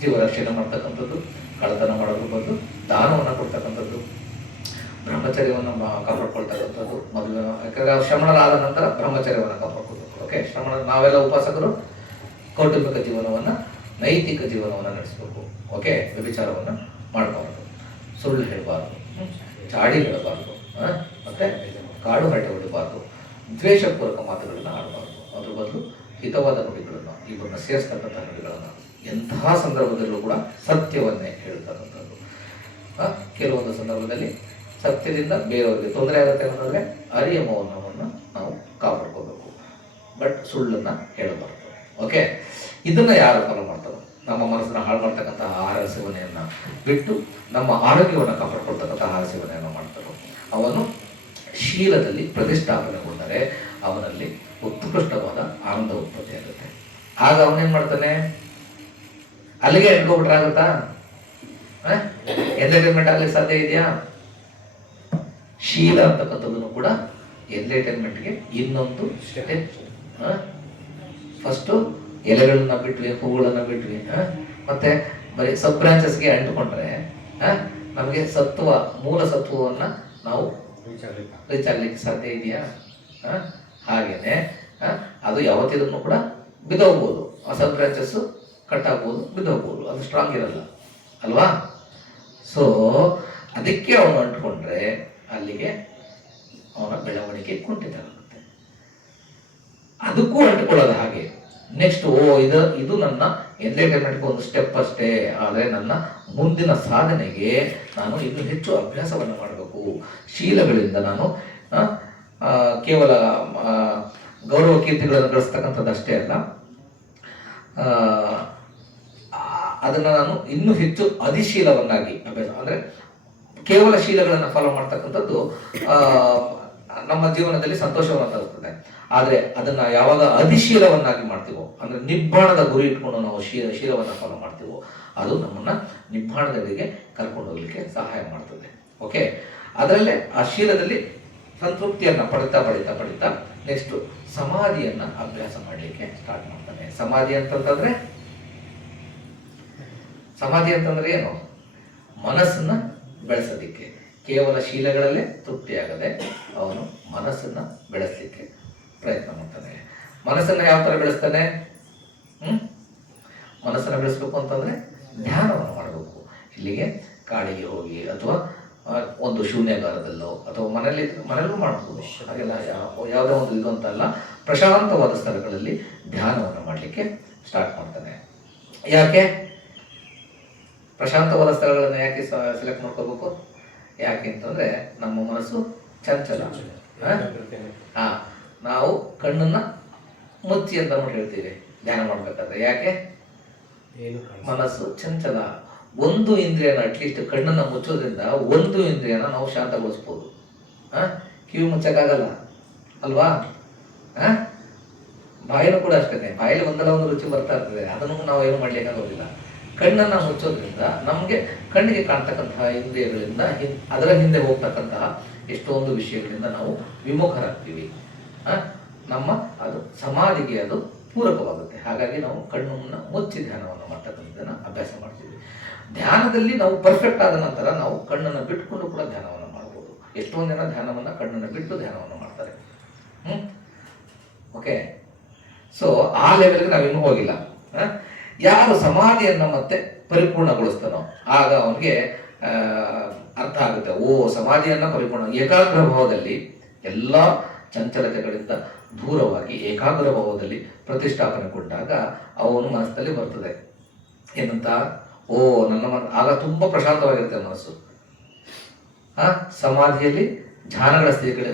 ಜೀವರಕ್ಷಣೆ ಮಾಡ್ತಕ್ಕಂಥದ್ದು, ಕಳ್ಳತನ ಮಾಡೋದ್ರ ಬದಲು ದಾನವನ್ನು ಕೊಡ್ತಕ್ಕಂಥದ್ದು, ಬ್ರಹ್ಮಚರ್ಯವನ್ನು ಕಾಪಾಡ್ಕೊಳ್ತಕ್ಕಂಥದ್ದು. ಮೊದಲು ಯಾಕಂದ್ರೆ ಶ್ರಮಣರಾದ ನಂತರ ಬ್ರಹ್ಮಚರ್ಯವನ್ನು ಕಾಪಾಡ್ಕೊಳ್ಬೇಕು. ಓಕೆ, ನಾವೆಲ್ಲ ಉಪಾಸಕರು ಕೌಟುಂಬಿಕ ಜೀವನವನ್ನ, ನೈತಿಕ ಜೀವನವನ್ನು ನಡೆಸಬೇಕು. ಓಕೆ, ವ್ಯಭಿಚಾರವನ್ನು ಮಾಡಬಾರ್ದು, ಸುಳ್ಳು ಹೇಳಬಾರ್ದು, ಚಾಡಿ ಹೇಳಬಾರ್ದು, ಮತ್ತೆ ಕಾಡು ಹರಟೆ ಹೊಡಿಬಾರ್ದು, ದ್ವೇಷಪೂರ್ವಕ ಮಾತುಗಳನ್ನ ಆಡಬಾರ್ದು. ಅದ್ರ ಬದಲು ಹಿತವಾದ ನುಡಿಗಳನ್ನು, ಇಬ್ಬರನ್ನ ಸೇರಿಸ್ತಕ್ಕಂಥ ನುಡಿಗಳನ್ನು, ಎಂತಹ ಸಂದರ್ಭದಲ್ಲೂ ಕೂಡ ಸತ್ಯವನ್ನೇ ಹೇಳ್ತಕ್ಕಂಥದ್ದು. ಕೆಲವೊಂದು ಸಂದರ್ಭದಲ್ಲಿ ಸತ್ಯದಿಂದ ಬೇರೆಯವರಿಗೆ ತೊಂದರೆ ಆಗುತ್ತೆ ಅನ್ನೋದ್ರೆ ಅರಿಯ ಮೌನವನ್ನು ನಾವು ಕಾಪಾಡ್ಕೋಬೇಕು, ಬಟ್ ಸುಳ್ಳನ್ನ ಹೇಳಬಾರ್ದು. ಓಕೆ, ಇದನ್ನ ಯಾರು ಫಾಲೋ ಮಾಡ್ತಾರೋ, ನಮ್ಮ ಮನಸ್ಸನ್ನ ಹಾಳು ಮಾಡ್ತಕ್ಕಂಥ ಆಹಾರ ಸೇವನೆಯನ್ನ ಬಿಟ್ಟು ನಮ್ಮ ಆರೋಗ್ಯವನ್ನು ಕಾಪಾಡ್ಕೊಳ್ತಕ್ಕಂಥ ಆಹಾರ ಸೇವನೆಯನ್ನು ಮಾಡ್ತಾರೋ ಅವನು ಶೀಲದಲ್ಲಿ ಪ್ರತಿಷ್ಠಾಪನೆಗೊಂಡರೆ ಅವನಲ್ಲಿ ಉತ್ಕೃಷ್ಟವಾದ ಆನಂದ ಉತ್ಪತ್ತಿ ಆಗುತ್ತೆ. ಆಗ ಅವನೇನ್ ಮಾಡ್ತಾನೆ, ಅಲ್ಲಿಗೆ ಎಂಟ್ಕೊಬಿಟ್ರಾಗುತ್ತಾ? ಎಂಟರ್ಟೈನ್ಮೆಂಟ್ ಆಗ್ಲಿಕ್ಕೆ ಸಾಧ್ಯ ಇದೆಯಾ? ಶೀಲ ಅಂತಕ್ಕಂಥದ್ದನ್ನು ಕೂಡ ಎಂಟರ್ಟೈನ್ಮೆಂಟ್ಗೆ ಇನ್ನೊಂದು ಸ್ಟೆಪ್. ಫಸ್ಟು ಎಲೆಗಳನ್ನ ಬಿಟ್ವಿ, ಹೂಗಳನ್ನ ಬಿಟ್ವಿ, ಮತ್ತೆ ಬರೀ ಸಬ್ ಬ್ರಾಂಚಸ್ಗೆ ಅಂಟುಕೊಂಡ್ರೆ ನಮಗೆ ಮೂಲ ಸತ್ವವನ್ನ ನಾವು ರೀಚ್ ಆಗ್ಲಿಕ್ಕೆ ಸಾಧ್ಯ ಇದೆಯಾ? ಹಾಗೇನೆ ಅದು ಯಾವತ್ತಿದ್ರೂ ಕೂಡ ಬಿದ್ದೋಗ್ಬೋದು, ಆ ಸಬ್ ಬ್ರಾಂಚಸ್ ಕಟ್ ಆಗ್ಬೋದು, ಬಿದ್ದೋಗ್ಬೋದು, ಅದು ಸ್ಟ್ರಾಂಗ್ ಇರಲ್ಲ ಅಲ್ವಾ. ಸೊ ಅದಕ್ಕೆ ಅವನು ಅಂಟ್ಕೊಂಡ್ರೆ ಅಲ್ಲಿಗೆ ಅವನ ಬೆಳವಣಿಗೆ ಕುಂಠಿತ ಆಗುತ್ತೆ. ಅದಕ್ಕೂ ಅಂಟ್ಕೊಳ್ಳೋದು ಹಾಗೆ. ನೆಕ್ಸ್ಟ್ ಇದು ನನ್ನ ಎಂಟರ್ಟೈನ್ಮೆಂಟ್ಗೆ ಒಂದು ಸ್ಟೆಪ್ ಅಷ್ಟೇ, ಆದರೆ ನನ್ನ ಮುಂದಿನ ಸಾಧನೆಗೆ ನಾನು ಇನ್ನೂ ಹೆಚ್ಚು ಅಭ್ಯಾಸವನ್ನು ಮಾಡಬೇಕು. ಶೀಲಗಳಿಂದ ನಾನು ಕೇವಲ ಗೌರವ ಕೀರ್ತಿಗಳನ್ನು ಗಳಿಸ್ತಕ್ಕಂಥದ್ದು ಅಷ್ಟೇ ಅಲ್ಲ, ಅದನ್ನು ನಾನು ಇನ್ನೂ ಹೆಚ್ಚು ಅಧಿಶೀಲವನ್ನಾಗಿ ಅಭ್ಯಾಸ, ಅಂದರೆ ಕೇವಲ ಶೀಲಗಳನ್ನು ಫಾಲೋ ಮಾಡ್ತಕ್ಕಂಥದ್ದು ನಮ್ಮ ಜೀವನದಲ್ಲಿ ಸಂತೋಷವನ್ನು ತರುತ್ತದೆ. ಆದರೆ ಅದನ್ನ ಯಾವಾಗ ಅಧಿಶೀಲವನ್ನಾಗಿ ಮಾಡ್ತೀವೋ, ಅಂದ್ರೆ ನಿಬ್ಬಾಣದ ಗುರಿ ಇಟ್ಕೊಂಡು ನಾವು ಶೀಲವನ್ನು ಫಾಲೋ ಮಾಡ್ತೀವೋ, ಅದು ನಮ್ಮನ್ನ ನಿಬ್ಬಾಣದವರಿಗೆ ಕರ್ಕೊಂಡು ಹೋಗ್ಲಿಕ್ಕೆ ಸಹಾಯ ಮಾಡ್ತದೆ. ಓಕೆ, ಅದರಲ್ಲೇ ಆ ಶೀಲದಲ್ಲಿ ಸಂತೃಪ್ತಿಯನ್ನ ಪಡಿತಾ ಪಡಿತಾ ಪಡಿತಾ ನೆಕ್ಸ್ಟ್ ಸಮಾಧಿಯನ್ನ ಅಭ್ಯಾಸ ಮಾಡಲಿಕ್ಕೆ ಸ್ಟಾರ್ಟ್ ಮಾಡ್ತಾನೆ. ಸಮಾಧಿ ಅಂತಂದ್ರೆ ಏನು? ಮನಸ್ಸನ್ನ ಬೆಳೆಸೋದಿಕ್ಕೆ. ಕೇವಲ ಶೀಲಗಳಲ್ಲೇ ತೃಪ್ತಿಯಾಗದೆ ಅವನು ಮನಸ್ಸನ್ನ ಬೆಳೆಸಲಿಕ್ಕೆ ಪ್ರಯತ್ನ ಮಾಡ್ತಾನೆ. ಮನಸ್ಸನ್ನ ಯಾವ ತರ ಬೆಳೆಸ್ತಾನೆ? ಮನಸ್ಸನ್ನ ಬೆಳೆಸ್ಬೇಕು ಅಂತಂದ್ರೆ ಧ್ಯಾನವನ್ನು ಮಾಡಬೇಕು. ಇಲ್ಲಿಗೆ ಕಾಡಿಗೆ ಹೋಗಿ ಅಥವಾ ಒಂದು ಶೂನ್ಯಗಾರದಲ್ಲೋ ಅಥವಾ ಮನೆಯಲ್ಲೂ ಮಾಡ್ಬೋದು. ಹಾಗೆಲ್ಲ ಯಾವುದೇ ಒಂದು ಇದು ಅಂತಲ್ಲ, ಪ್ರಶಾಂತವಾದ ಸ್ಥಳಗಳಲ್ಲಿ ಧ್ಯಾನವನ್ನು ಮಾಡಲಿಕ್ಕೆ ಸ್ಟಾರ್ಟ್ ಮಾಡ್ತಾನೆ. ಯಾಕೆ ಪ್ರಶಾಂತವಾದ ಸ್ಥಳಗಳನ್ನು ಯಾಕೆ ಸೆಲೆಕ್ಟ್ ಮಾಡ್ಕೋಬೇಕು? ಯಾಕೆ ಅಂತಂದ್ರೆ ನಮ್ಮ ಮನಸ್ಸು ಚಂಚಲ. ನಾವು ಕಣ್ಣನ್ನ ಮುಚ್ಚಿ ಅಂತ ಹೇಳ್ತೀವಿ ಧ್ಯಾನ ಮಾಡ್ಬೇಕಾದ್ರೆ. ಯಾಕೆ? ಮನಸ್ಸು ಚಂಚಲ. ಒಂದು ಇಂದ್ರಿಯನ ಅಟ್ಲೀಸ್ಟ್ ಕಣ್ಣನ್ನ ಮುಚ್ಚೋದ್ರಿಂದ ಒಂದು ಇಂದ್ರಿಯನ ನಾವು ಶಾಂತಗೊಳಿಸ್ಬೋದು. ಕಿವಿ ಮುಚ್ಚಕ್ಕಾಗಲ್ಲ ಅಲ್ವಾ? ಬಾಯಿನೂ ಕೂಡ ಅಷ್ಟೇ, ಬಾಯಲ್ಲಿ ಒಂದಲ್ಲ ಒಂದು ರುಚಿ ಬರ್ತಾ ಇರ್ತದೆ, ಅದನ್ನು ನಾವು ಏನು ಮಾಡ್ಲಿಕ್ಕಾಗೋದಿಲ್ಲ. ಕಣ್ಣನ್ನ ಮುಚ್ಚೋದ್ರಿಂದ ನಮಗೆ ಕಣ್ಣಿಗೆ ಕಾಣ್ತಕ್ಕಂತಹ ಇಂದ್ರಿಯಗಳಿಂದ ಅದರ ಹಿಂದೆ ಹೋಗ್ತಕ್ಕಂತಹ ಎಷ್ಟೊಂದು ವಿಷಯಗಳಿಂದ ನಾವು ವಿಮುಖರಾಗ್ತೀವಿ. ನಮ್ಮ ಅದು ಸಮಾಧಿಗೆ ಅದು ಪೂರಕವಾಗುತ್ತೆ. ಹಾಗಾಗಿ ನಾವು ಕಣ್ಣನ್ನು ಮುಚ್ಚಿ ಧ್ಯಾನವನ್ನು ಮಾಡ್ತಕ್ಕಂಥದ್ದನ್ನು ಅಭ್ಯಾಸ ಮಾಡ್ತೀವಿ. ಧ್ಯಾನದಲ್ಲಿ ನಾವು ಪರ್ಫೆಕ್ಟ್ ಆದ ನಂತರ ನಾವು ಕಣ್ಣನ್ನು ಬಿಟ್ಕೊಂಡು ಕೂಡ ಧ್ಯಾನವನ್ನು ಮಾಡ್ಬೋದು. ಎಷ್ಟೊಂದು ಜನ ಧ್ಯಾನವನ್ನು ಕಣ್ಣನ್ನು ಬಿಟ್ಟು ಧ್ಯಾನವನ್ನು ಮಾಡ್ತಾರೆ. ಓಕೆ, ಸೊ ಆ ಲೆವೆಲ್ಗೆ ನಾವಿನ್ನೂ ಹೋಗಿಲ್ಲ. ಯಾರು ಸಮಾಧಿಯನ್ನ ಮತ್ತೆ ಪರಿಪೂರ್ಣಗೊಳಿಸ್ತಾನೋ ಆಗ ಅವನಿಗೆ ಅರ್ಥ ಆಗುತ್ತೆ, ಓ ಸಮಾಧಿಯನ್ನ ಪರಿಪೂರ್ಣ ಏಕಾಗ್ರ ಭಾವದಲ್ಲಿ ಎಲ್ಲ ಚಂಚಲತೆಗಳಿಂದ ದೂರವಾಗಿ ಏಕಾಗ್ರ ಭಾವದಲ್ಲಿ ಪ್ರತಿಷ್ಠಾಪನೆಗೊಂಡಾಗ ಅವನು ಮನಸ್ಸಲ್ಲಿ ಬರ್ತದೆ ಏನಂತ, ಓ ನನ್ನ ಆಗ ತುಂಬಾ ಪ್ರಶಾಂತವಾಗಿರುತ್ತೆ ಮನಸ್ಸು. ಸಮಾಧಿಯಲ್ಲಿ ಧ್ಯಾನಗಳ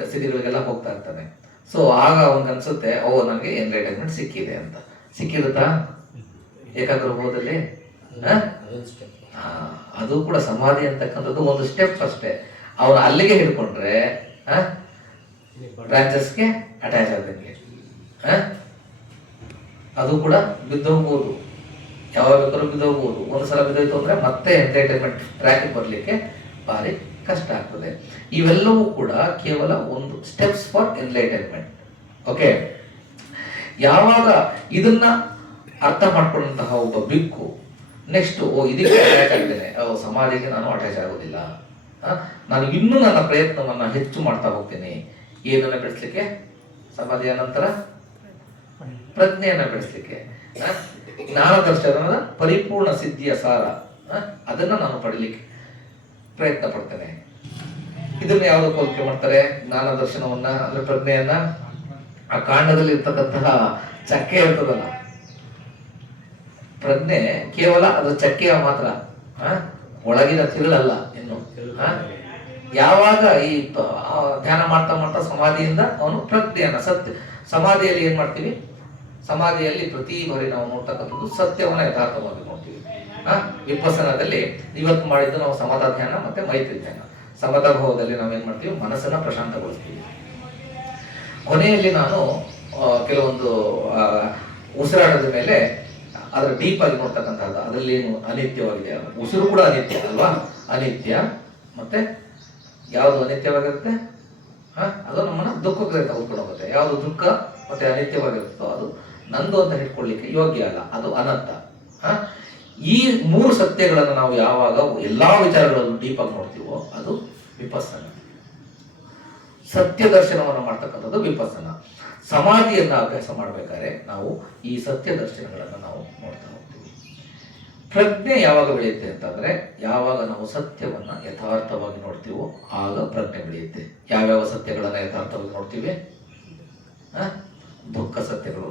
ಸ್ಥಿತಿಗಳಿಗೆಲ್ಲ ಹೋಗ್ತಾ ಇರ್ತಾನೆ. ಸೊ ಆಗ ಅವನಿಗನ್ಸುತ್ತೆ, ಓ ನನಗೆ ಎನ್ಲೈಟನ್ಮೆಂಟ್ ಸಿಕ್ಕಿದೆ ಅಂತ. ಸಿಕ್ಕಿರುತ್ತಾ ಏಕಾಗ್ರ ಭಾವದಲ್ಲಿ? ಅದು ಕೂಡ ಸಮಾಧಿ ಅಂತಕ್ಕಂಥದ್ದು ಒಂದು ಸ್ಟೆಪ್ ಅಷ್ಟೇ. ಅವನು ಅಲ್ಲಿಗೆ ಹಿಡ್ಕೊಂಡ್ರೆ ಬ್ರಾಂಚಸ್ಗೆ ಅಟ್ಯಾಚ್ ಆದಂಗೆ ಅದು ಕೂಡ ಬಿದ್ದೋಗ್ಬೋದು, ಯಾವಾಗ ಬೇಕಾದ್ರೂ ಬಿದ್ದೋಗ್ಬೋದು. ಒಂದ್ಸಲ ಬಿದ್ದೋಯ್ತು ಅಂದ್ರೆ ಮತ್ತೆ ಎಂಟರ್ಟೈನ್ಮೆಂಟ್ ಟ್ರ್ಯಾಕ್ ಬರ್ಲಿಕ್ಕೆ ಭಾರಿ ಕಷ್ಟ ಆಗ್ತದೆ. ಇವೆಲ್ಲವೂ ಕೂಡ ಕೇವಲ ಒಂದು ಸ್ಟೆಪ್ಸ್ ಫಾರ್ ಎನ್ಲೈಟೈನ್ಮೆಂಟ್. ಓಕೆ, ಯಾವಾಗ ಇದನ್ನ ಅರ್ಥ ಮಾಡ್ಕೊಂಡಂತಹ ಒಬ್ಬ ಬಿಕ್ಕು ನೆಕ್ಸ್ಟ್ ಇದಕ್ಕೆ ಅಟ್ಯಾಚ್ ಆಗ್ತೇನೆ, ಸಮಾಧಿಗೆ ನಾನು ಅಟ್ಯಾಚ್ ಆಗೋದಿಲ್ಲ, ನಾನು ಇನ್ನೂ ನನ್ನ ಪ್ರಯತ್ನವನ್ನ ಹೆಚ್ಚು ಮಾಡ್ತಾ ಹೋಗ್ತೇನೆ. ಏನನ್ನ ಬೆಳೆಸ್ಲಿಕ್ಕೆ? ಸಮಾಧಿಯ ನಂತರ ಪ್ರಜ್ಞೆಯನ್ನ ಬೆಳೆಸ್ಲಿಕ್ಕೆ, ಜ್ಞಾನ ದರ್ಶನದ ಪರಿಪೂರ್ಣ ಸಿದ್ಧಿಯ ಸಾರ ಅದನ್ನ ನಾನು ಪಡೀಲಿಕ್ಕೆ ಪ್ರಯತ್ನ ಪಡ್ತೇನೆ. ಇದನ್ನ ಯಾವುದು ಹೋಲಿಕೆ ಮಾಡ್ತಾರೆ? ಜ್ಞಾನ ದರ್ಶನವನ್ನ ಅಂದ್ರೆ ಪ್ರಜ್ಞೆಯನ್ನ ಆ ಕಾಂಡದಲ್ಲಿ ಇರ್ತಕ್ಕಂತಹ ಚಕ್ಕೆ ಇರ್ತದಲ್ಲ, ಪ್ರಜ್ಞೆ ಕೇವಲ ಅದು ಚಕ್ಕೆಯ ಮಾತ್ರ, ಒಳಗಿನ ತಿರುಳಲ್ಲ ಇನ್ನು. ಯಾವಾಗ ಈ ಧ್ಯಾನ ಮಾಡ್ತಾ ಮಾಡ್ತಾ ಸಮಾಧಿಯಿಂದ ಅವನು ಪ್ರಜ್ಞೆಯನ್ನ ಸಮಾಧಿಯಲ್ಲಿ ಏನ್ ಮಾಡ್ತೀವಿ? ಸಮಾಧಿಯಲ್ಲಿ ಪ್ರತಿ ಬಾರಿ ನಾವು ನೋಡ್ತಕ್ಕಂಥದ್ದು ಸತ್ಯವನ್ನ ಯಥಾರ್ಥವಾಗಿ ನೋಡ್ತೀವಿ. ವಿಪಸ್ಸನದಲ್ಲಿ ಇವತ್ತು ಮಾಡಿದ್ದು ನಾವು ಸಮತಾ ಧ್ಯಾನ ಮತ್ತೆ ಮೈತ್ರಿ ಧ್ಯಾನ. ಸಮತಾ ಭಾವದಲ್ಲಿ ನಾವೇನ್ ಮಾಡ್ತೀವಿ? ಮನಸ್ಸನ್ನ ಪ್ರಶಾಂತಗೊಳಿಸ್ತೀವಿ. ಕೊನೆಯಲ್ಲಿ ನಾನು ಕೆಲವೊಂದು ಉಸಿರಾಟದ ಮೇಲೆ ಅದರ ಡೀಪ್ ಆಗಿ ನೋಡ್ತಕ್ಕಂಥದ್ದು, ಅದರಲ್ಲಿ ಏನು ಅನಿತ್ಯವಾಗಿದೆ, ಉಸಿರು ಕೂಡ ಅನಿತ್ಯ ಅಲ್ವಾ? ಅನಿತ್ಯ ಮತ್ತೆ ಯಾವುದು ಅನಿತ್ಯವಾಗಿರುತ್ತೆ? ಅದು ನಮ್ಮನ್ನ ದುಃಖಕ್ಕೆ ತೆಗೆದುಕೊಂಡು ಹೋಗುತ್ತೆ. ಯಾವುದು ದುಃಖ ಮತ್ತೆ ಅನಿತ್ಯವಾಗಿರುತ್ತೋ ಅದು ನಂದು ಅಂತ ಹಿಡ್ಕೊಳ್ಳಿಕ್ಕೆ ಯೋಗ್ಯ ಅಲ್ಲ, ಅದು ಅನಂತ. ಈ ಮೂರು ಸತ್ಯಗಳನ್ನು ನಾವು ಯಾವಾಗ ಎಲ್ಲಾ ವಿಚಾರಗಳನ್ನು ಡೀಪ್ ಆಗಿ ನೋಡ್ತೀವೋ ಅದು ವಿಪಸ್ಸನ. ಸತ್ಯ ದರ್ಶನವನ್ನು ಮಾಡ್ತಕ್ಕಂಥದ್ದು ವಿಪಸ್ಸನ. ಸಮಾಧಿಯನ್ನ ಅಭ್ಯಾಸ ಮಾಡ್ಬೇಕಾದ್ರೆ ನಾವು ಈ ಸತ್ಯ ದರ್ಶನಗಳನ್ನು ನಾವು ನೋಡ್ತಾ ಹೋಗ್ತೀವಿ. ಪ್ರಜ್ಞೆ ಯಾವಾಗ ಬೆಳೆಯುತ್ತೆ ಅಂತಂದ್ರೆ ಯಾವಾಗ ನಾವು ಸತ್ಯವನ್ನ ಯಥಾರ್ಥವಾಗಿ ನೋಡ್ತೀವೋ ಆಗ ಪ್ರಜ್ಞೆ ಬೆಳೆಯುತ್ತೆ. ಯಾವ್ಯಾವ ಸತ್ಯಗಳನ್ನ ಯಥಾರ್ಥವಾಗಿ ನೋಡ್ತೀವಿ? ದುಃಖ ಸತ್ಯಗಳು,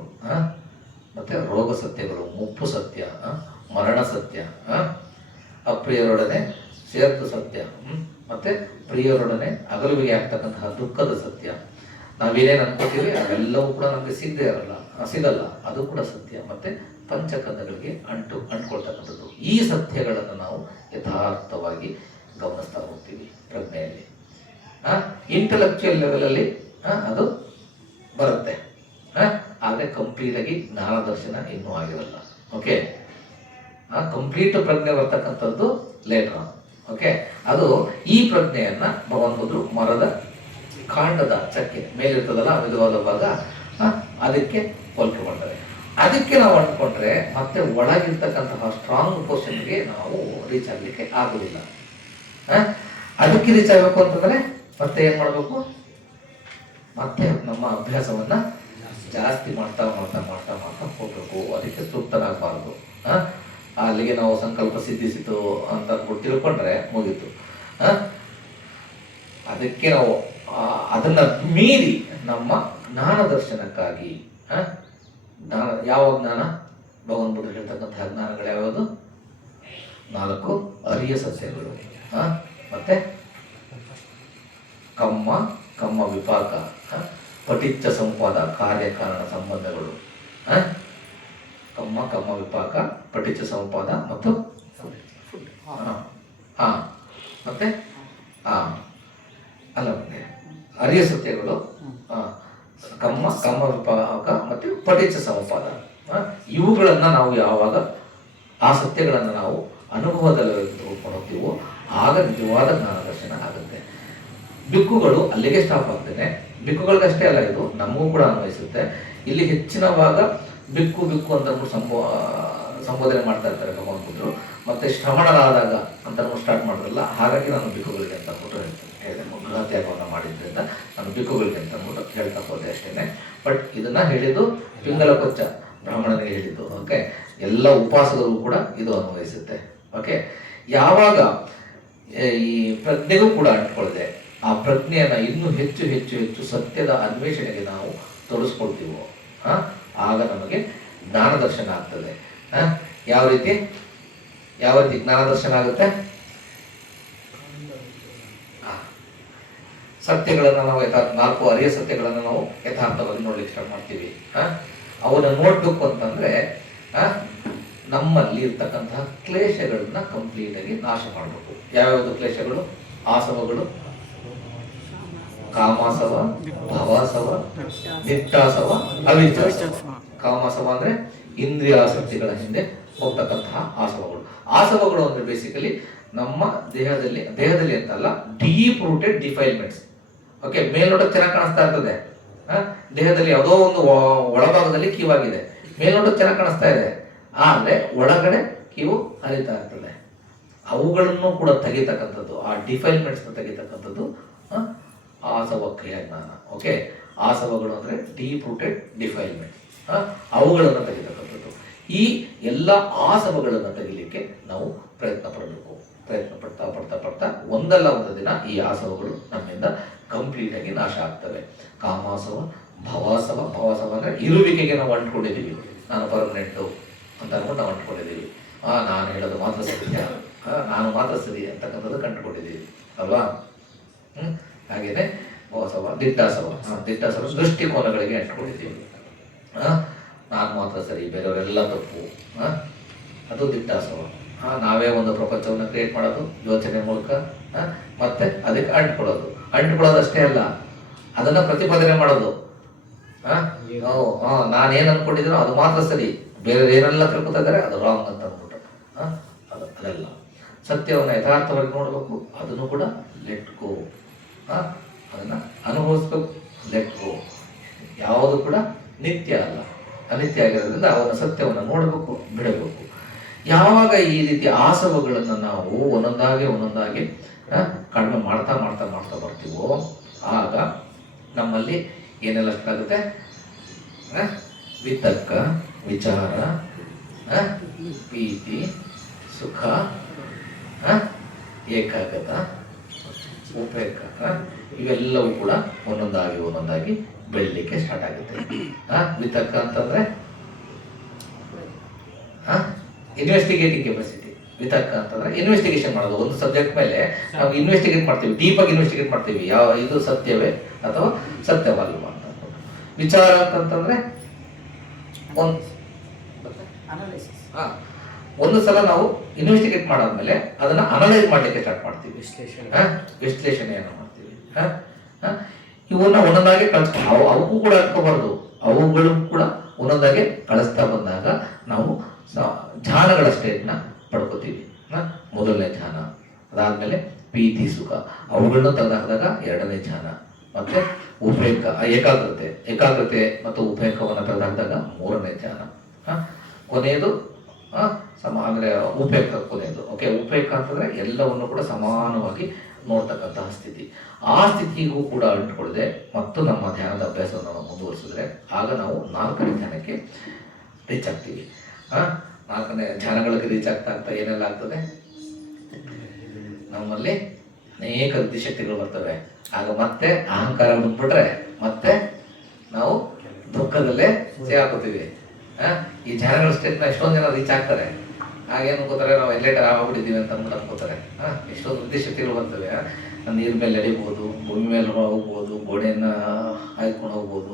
ಮತ್ತೆ ರೋಗ ಸತ್ಯಗಳು, ಮುಪ್ಪು ಸತ್ಯ, ಮರಣ ಸತ್ಯ, ಅಪ್ರಿಯರೊಡನೆ ಸೇರ್ತು ಸತ್ಯ, ಮತ್ತೆ ಪ್ರಿಯರೊಡನೆ ಅಗಲುವಿಗೆ ಆಗ್ತಕ್ಕಂತಹ ದುಃಖದ ಸತ್ಯ. ನಾವೇನೇನು ಅನ್ಕೋತೀವಿ ಅವೆಲ್ಲವೂ ಕೂಡ ನಮಗೆ ಸಿಗಲ್ಲ, ಅದು ಕೂಡ ಸತ್ಯ. ಮತ್ತೆ ಪಂಚಕಂದಗಳಿಗೆ ಅಂಟ್ಕೊಳ್ತಕ್ಕಂಥದ್ದು. ಈ ಸತ್ಯಗಳನ್ನು ನಾವು ಯಥಾರ್ಥವಾಗಿ ಗಮನಿಸ್ತಾ ಹೋಗ್ತೀವಿ ಪ್ರಜ್ಞೆಯಲ್ಲಿ. ಇಂಟೆಲೆಕ್ಚುಯಲ್ ಲೆವೆಲ್ ಅಲ್ಲಿ ಅದು ಬರುತ್ತೆ. ಆದರೆ ಕಂಪ್ಲೀಟ್ ಆಗಿ ಜ್ಞಾನ ದರ್ಶನ ಇನ್ನೂ ಆಗಿರಲ್ಲ. ಓಕೆ, ಕಂಪ್ಲೀಟ್ ಪ್ರಜ್ಞೆ ಬರ್ತಕ್ಕಂಥದ್ದು ಲೇಟರ್. ಓಕೆ, ಅದು ಈ ಪ್ರಜ್ಞೆಯನ್ನ ಭಗವಾನ್ ಬುದ್ಧರು ಮರದ ಕಾಂಡದ ಚಕ್ಕೆ ಮೇಲಿರ್ತದಲ್ಲ ಮಿದುವಾದ ಭಾಗ, ಅದಕ್ಕೆ ಹೋಲಿಕೆ ಮಾಡ್ತಾರೆ. ಅದಕ್ಕೆ ನಾವು ಅಂದ್ಕೊಂಡ್ರೆ ಮತ್ತೆ ಒಳಗಿರ್ತಕ್ಕಂತಹ ಸ್ಟ್ರಾಂಗ್ ಪೋರ್ಷನ್ಗೆ ನಾವು ರೀಚ್ ಆಗಲಿಕ್ಕೆ ಆಗುದಿಲ್ಲ. ಅದಕ್ಕೆ ರೀಚ್ ಆಗಬೇಕು ಅಂತಂದ್ರೆ ಮತ್ತೆ ಏನ್ ಮಾಡಬೇಕು? ಮತ್ತೆ ನಮ್ಮ ಅಭ್ಯಾಸವನ್ನ ಜಾಸ್ತಿ ಮಾಡ್ತಾ ಮಾಡ್ತಾ ಮಾಡ್ತಾ ಮಾಡ್ತಾ ಹೋಗ್ಬೇಕು. ಅದಕ್ಕೆ ತೃಪ್ತನಾಗಬಾರ್ದು. ಅಲ್ಲಿಗೆ ನಾವು ಸಂಕಲ್ಪ ಸಿದ್ಧಿಸಿತು ಅಂತ ಅಂದ್ಬಿಟ್ಟು ತಿಳ್ಕೊಂಡ್ರೆ ಮುಗೀತು. ಅದಕ್ಕೆ ನಾವು ಅದನ್ನ ಮೀರಿ ನಮ್ಮ ಜ್ಞಾನ ದರ್ಶನಕ್ಕಾಗಿ ಜ್ಞಾನ, ಯಾವ ಜ್ಞಾನ? ಭಗವಂತ ಬುದ್ಧರು ಹೇಳ್ತಕ್ಕಂತಹ ಜ್ಞಾನಗಳು ಯಾವ್ಯಾವುದು? 4 ಅರಿಯ ಸಸ್ಯಗಳು, ಮತ್ತೆ ಕಮ್ಮ ವಿಪಾಕ, ಪಟಿಚ್ಚ ಸಂವಾದ, ಕಾರ್ಯಕಾರಣ ಸಂಬಂಧಗಳು. ಕಮ್ಮ ವಿಪಾಕ, ಪಟಿಚ್ಚ ಸಂವಾದ ಮತ್ತು ಮತ್ತೆ ಅಲ್ಲ ಅರಿಯ ಸತ್ಯಗಳು, ಕಮ್ಮ ವಿಪಾಕ ಮತ್ತು ಪಟಿಚ್ಚ ಸಂವಾದ. ಇವುಗಳನ್ನ ನಾವು ಯಾವಾಗ ಆ ಸತ್ಯಗಳನ್ನು ನಾವು ಅನುಭವದಲ್ಲಿ ತೆಗೆದುಕೊಂಡು ಹೋಗ್ತೀವೋ ಆಗ ನಿಜವಾದ ಜ್ಞಾನ ದರ್ಶನ ಆಗುತ್ತೆ. ಬಿಕ್ಕುಗಳು ಅಲ್ಲಿಗೆ ಸ್ಟಾಪ್ ಆಗ್ತೇನೆ. ಬಿಕ್ಕುಗಳಿಗಷ್ಟೇ ಅಲ್ಲ, ಇದು ನಮಗೂ ಕೂಡ ಅನ್ವಯಿಸುತ್ತೆ. ಇಲ್ಲಿ ಹೆಚ್ಚಿನ ಭಾಗ ಬಿಕ್ಕು ಅಂತ ಸಂಬೋಧನೆ ಮಾಡ್ತಾ ಇರ್ತಾರೆ ಭಗವಾನ್ ಬುದ್ಧರು. ಮತ್ತೆ ಶ್ರವಣರಾದಾಗ ಅಂತ ಸ್ಟಾರ್ಟ್ ಮಾಡಿದ್ರಲ್ಲ, ಹಾಗಾಗಿ ನಾನು ಬಿಕ್ಕುಗಳಿಗೆ ಅಂತ ಅಂದ್ಬಿಟ್ಟು ಹೇಳ್ತೇನೆ. ಗೃಹ ತ್ಯಾಗವನ್ನು ಮಾಡಿದ್ರಿಂದ ನಾನು ಬಿಕ್ಕುಗಳಿಗೆ ಅಂತ ಅಂದ್ಬಿಟ್ಟು ಹೇಳ್ತಾ ಹೋದೆ ಅಷ್ಟೇನೆ. ಬಟ್ ಇದನ್ನ ಹೇಳಿದ್ದು ಪಿಂಗಲ ಕೊಚ್ಚ ಬ್ರಾಹ್ಮಣನಿಗೆ ಹೇಳಿದ್ದು. ಓಕೆ, ಎಲ್ಲ ಉಪವಾಸಗಳು ಕೂಡ ಇದು ಅನ್ವಯಿಸುತ್ತೆ. ಓಕೆ, ಯಾವಾಗ ಈ ಪ್ರಜ್ಞೆಗೂ ಕೂಡ ಅಂಟ್ಕೊಳ್ಳದೆ ಆ ಪ್ರಜ್ಞೆಯನ್ನ ಇನ್ನೂ ಹೆಚ್ಚು ಹೆಚ್ಚು ಹೆಚ್ಚು ಸತ್ಯದ ಅನ್ವೇಷಣೆಗೆ ನಾವು ತೊಡಸ್ಕೊಳ್ತೀವೋ ಆಗ ನಮಗೆ ಜ್ಞಾನ ದರ್ಶನ ಆಗ್ತದೆ. ಯಾವ ರೀತಿ ಜ್ಞಾನ ದರ್ಶನ ಆಗುತ್ತೆ? ಸತ್ಯಗಳನ್ನು ನಾವು 4 ಅರಿಯ ಸತ್ಯಗಳನ್ನು ನಾವು ಯಥಾರ್ಥವಾಗಿ ನೋಡ್ಲಿಕ್ಕೆ ಸ್ಟಾರ್ಟ್ ಮಾಡ್ತೀವಿ. ಅವನ್ನ ನೋಡ್ಬೇಕು ಅಂತಂದ್ರೆ ನಮ್ಮಲ್ಲಿ ಇರ್ತಕ್ಕಂತಹ ಕ್ಲೇಶಗಳನ್ನ ಕಂಪ್ಲೀಟ್ ಆಗಿ ನಾಶ ಮಾಡಬೇಕು. ಯಾವ್ಯಾವುದು ಕ್ಲೇಶಗಳು? ಆಸವಗಳು, ಕಾಮಾಸವ, ಭವಾಸವ, ನಿಟ್ಟಾಸವ, ಅವಿಚ್ಛಾಸವ. ಕಾಮಾಸವ ಅಂದ್ರೆ ಇಂದ್ರಿಯ ಆಸಕ್ತಿಗಳ ಹಿಂದೆ ಹೋಗ್ತಕ್ಕಂತಹ ಆಸವಗಳು. ಆಸವಗಳು ಅಂದ್ರೆ ಬೇಸಿಕಲಿ ನಮ್ಮ ದೇಹದಲ್ಲಿ ಅಂತಲ್ಲ, ಡೀಪ್ ರೂಟೆಡ್ ಡಿಫೈಲ್ಮೆಂಟ್ಸ್. ಓಕೆ, ಮೇಲ್ನೋಟಕ್ಕೆ ಚೆನ್ನಾಗಿ ಕಾಣಿಸ್ತಾ ಇರ್ತದೆ, ದೇಹದಲ್ಲಿ ಯಾವುದೋ ಒಂದು ಒಳಭಾಗದಲ್ಲಿ ಕೀವಾಗಿದೆ, ಮೇಲ್ನೋಟಕ್ಕೆ ಚೆನ್ನಾಗಿ ಕಾಣಿಸ್ತಾ ಇದೆ, ಆದ್ರೆ ಒಳಗಡೆ ಕೀವು ಹರಿತಾ ಇರ್ತದೆ. ಅವುಗಳನ್ನು ಕೂಡ ತೆಗಿತಕ್ಕಂಥದ್ದು, ಆ ಡಿಫೈಲ್ಮೆಂಟ್ಸ್ ತೆಗಿತಕ್ಕಂಥದ್ದು ಆಸವ ಕ್ರಿಯಾ ಜ್ಞಾನ. ಓಕೆ, ಆಸವಗಳು ಅಂದ್ರೆ ಡೀಪ್ ರೂಟೆಡ್ ಡಿಫೈಲ್ಮೆಂಟ್, ಅವುಗಳನ್ನು ತೆಗಿತಕ್ಕಂಥದ್ದು. ಈ ಎಲ್ಲ ಆಸವಗಳನ್ನು ತೆಗಿಲಿಕ್ಕೆ ನಾವು ಪ್ರಯತ್ನ ಪಡ್ತಾ ಒಂದಲ್ಲ ಒಂದು ದಿನ ಈ ಆಸವಗಳು ನಮ್ಮಿಂದ ಕಂಪ್ಲೀಟ್ ಆಗಿ ನಾಶ ಆಗ್ತವೆ. ಕಾಮಾಸವ, ಭವಾಸವ ಅಂದ್ರೆ ಇರುವಿಕೆಗೆ ನಾವು ಅಂಟ್ಕೊಂಡಿದ್ದೀವಿ. ನಾನು ಪರ್ಮನೆಂಟು ಅಂತ ಅನ್ಕೊಂಡು ನಾವು ಅಂಟ್ಕೊಂಡಿದ್ದೀವಿ. ನಾನು ಹೇಳೋದು ಮಾತ್ರ ಸತ್ಯ, ನಾನು ಮಾತ್ರ ಸರಿ ಅಂತಕ್ಕಂಥದ್ದು ಕಂಡುಕೊಂಡಿದ್ದೀವಿ ಅಲ್ವಾ? ಹಾಗೇನೆ ಭವಾಸವ, ದಿಟ್ಟಾಸವ ದೃಷ್ಟಿಕೋನಗಳಿಗೆ ಅಂಟ್ಕೊಂಡಿದ್ದೀವಿ. ನಾನು ಮಾತ್ರ ಸರಿ, ಬೇರೆಯವರೆಲ್ಲ ತಪ್ಪು, ಅದು ದಿಟ್ಟಾಸವ. ನಾವೇ ಒಂದು ಪ್ರಪಂಚವನ್ನು ಕ್ರಿಯೇಟ್ ಮಾಡೋದು ಯೋಚನೆ ಮೂಲಕ, ಮತ್ತೆ ಅದಕ್ಕೆ ಅಂಟ್ಕೊಳ್ಳೋದಷ್ಟೇ ಅಲ್ಲ, ಅದನ್ನ ಪ್ರತಿಪಾದನೆ ಮಾಡೋದು. ನಾನೇನು ಅನ್ಕೊಂಡಿದ್ದೀನೋ ಅದು ಮಾತ್ರ ಸರಿ, ಬೇರೆ ಏನೆಲ್ಲ ತಿಳ್ಕೊತಾ ಇದ್ದಾರೆ ಅದು ರಾಂಗ್ ಅಂತ ಅಂದ್ಬಿಟ್ಟು ಅದೆಲ್ಲ ಸತ್ಯವನ್ನು ಯಥಾರ್ಥವಾಗಿ ನೋಡ್ಬೇಕು. ಅದನ್ನು ಕೂಡ ಲೆಟ್ ಗೋ, ಅದನ್ನ ಅನುಭವಿಸ್ಬೇಕು, ಲೆಟ್ ಗೋ. ಯಾವುದು ಕೂಡ ನಿತ್ಯ ಅಲ್ಲ, ಅನಿತ್ಯ ಆಗಿರೋದ್ರಿಂದ ಅವನ ಸತ್ಯವನ್ನು ನೋಡಬೇಕು, ಬಿಡಬೇಕು. ಯಾವಾಗ ಈ ರೀತಿ ಆಸವಗಳನ್ನು ನಾವು ಒಂದೊಂದಾಗಿ ಕಡಿಮೆ ಮಾಡ್ತಾ ಬರ್ತೀವೋ ಆಗ ನಮ್ಮಲ್ಲಿ ಏನೆಲ್ಲ ಆಗುತ್ತೆ? ವಿತರ್ಕ, ವಿಚಾರ, ಪ್ರೀತಿ, ಸುಖ, ಏಕಾಗ್ರತ, ಉಪೇಕ್ಷ, ಇವೆಲ್ಲವೂ ಕೂಡ ಒಂದೊಂದಾಗಿ ಬೆಳಲಿಕ್ಕೆ ಸ್ಟಾರ್ಟ್ ಆಗುತ್ತೆ. ವಿತರ್ಕ ಅಂತಂದ್ರೆ ಇನ್ವೆಸ್ಟಿಗೇಟಿಂಗ್ ಕೆಪಾಸಿಟಿ. ವಿತರ್ಕ ಅಂತಂದ್ರೆ ಇನ್ವೆಸ್ಟಿಗೇಷನ್ ಮಾಡೋದು. ಒಂದು ಸಬ್ಜೆಕ್ಟ್ ಮೇಲೆ ನಾವು ಇನ್ವೆಸ್ಟಿಗೇಟ್ ಮಾಡ್ತೀವಿ, ಡೀಪಾಗಿ ಇನ್ವೆಸ್ಟಿಗೇಟ್ ಮಾಡ್ತೀವಿ, ಇದು ಸತ್ಯವೇ ಅಥವಾ ಸತ್ಯವಲ್ವ ಅಂತ. ವಿಚಾರ ಅಂತಂದ್ರೆ ಒಂದು ಸಲ ನಾವು ಇನ್ವೆಸ್ಟಿಗೇಟ್ ಮಾಡಾದ್ಮೇಲೆ ಅದನ್ನ ಅನಲೈಸ್ ಮಾಡ್ಲಿಕ್ಕೆ ಸ್ಟಾರ್ಟ್ ಮಾಡ್ತೀವಿ, ವಿಶ್ಲೇಷಣೆಯನ್ನು ಮಾಡ್ತೀವಿ. ಇವನ್ನ ಒಂದೊಂದಾಗಿ ಕಳ್ಸ್ಕೊಂಡು ಅವಕ್ಕೂ ಕೂಡ ಹಾಕೋಬಾರ್ದು. ಅವುಗಳು ಕೂಡ ಒಂದೊಂದಾಗೆ ಕಳಿಸ್ತಾ ಬಂದಾಗ ನಾವು ಧ್ಯಾನಗಳ ಸ್ಟೇಟ್ನ ಪಡ್ಕೋತೀವಿ. ಮೊದಲನೇ ಧ್ಯಾನ, ಅದಾದ್ಮೇಲೆ ಪ್ರೀತಿ ಸುಖ, ಅವುಗಳನ್ನ ತೆಗೆದಾಕಿದಾಗ ಎರಡನೇ ಧ್ಯಾನ, ಮತ್ತೆ ಉಪೇಕ ಏಕಾಗ್ರತೆ ಮತ್ತು ಉಪೇಕವನ್ನು ತೆಗೆದಾಕಿದಾಗ ಮೂರನೇ ಧ್ಯಾನ, ಕೊನೆಯದು ಅಂದ್ರೆ ಉಪೇಕ ಕೊನೆಯದು. ಓಕೆ, ಉಪೇಕ ಅಂತಂದ್ರೆ ಎಲ್ಲವನ್ನು ಕೂಡ ಸಮಾನವಾಗಿ ನೋಡ್ತಕ್ಕಂತಹ ಸ್ಥಿತಿ. ಆ ಸ್ಥಿತಿಗೂ ಕೂಡ ಅಂಟ್ಕೊಳ್ಳದೆ ಮತ್ತು ನಮ್ಮ ಧ್ಯಾನದ ಅಭ್ಯಾಸವನ್ನು ನಾವು ಮುಂದುವರಿಸಿದ್ರೆ ಆಗ ನಾವು 4ನೇ ಧ್ಯಾನಕ್ಕೆ ರೀಚ್ ಆಗ್ತೀವಿ. 4ನೇ ಧ್ಯಾನಗಳಿಗೆ ರೀಚ್ ಆಗ್ತಾ ಏನೆಲ್ಲ ಆಗ್ತದೆ, ನಮ್ಮಲ್ಲಿ ಅನೇಕ ಬುದ್ಧಿಶಕ್ತಿಗಳು ಬರ್ತವೆ. ಆಗ ಮತ್ತೆ ಅಹಂಕಾರ ಬಿಟ್ಬಿಟ್ರೆ ಮತ್ತೆ ನಾವು ದುಃಖದಲ್ಲೇ ಸಿಗಾಕೋತೀವಿ. ಈ ಧ್ಯಾನಗಳ ಸ್ಟೇಟ್ನ ಎಷ್ಟೊಂದು ಜನ ರೀಚ್ ಆಗ್ತಾರೆ. ಹಾಗೇನು ಅನ್ಕೋತಾರೆ, ನಾವು ಎಲ್ಲೇಟರ್ ಆಗ್ಬಿಟ್ಟಿದ್ದೀವಿ ಅಂತ ಅಂದ್ಬಿಟ್ಟು ಅನ್ಕೋತಾರೆ. ಎಷ್ಟೊಂದು ಬುದ್ಧಿಶಕ್ತಿಗಳು ಬರ್ತವೆ. ನೀರ್ ಮೇಲೆ ನಡಿಬೋದು, ಭೂಮಿ ಮೇಲೆ ಹೋಗ್ಬೋದು, ಗೋಡೆಯನ್ನ ಹಾಯ್ಕೊಂಡು ಹೋಗ್ಬೋದು.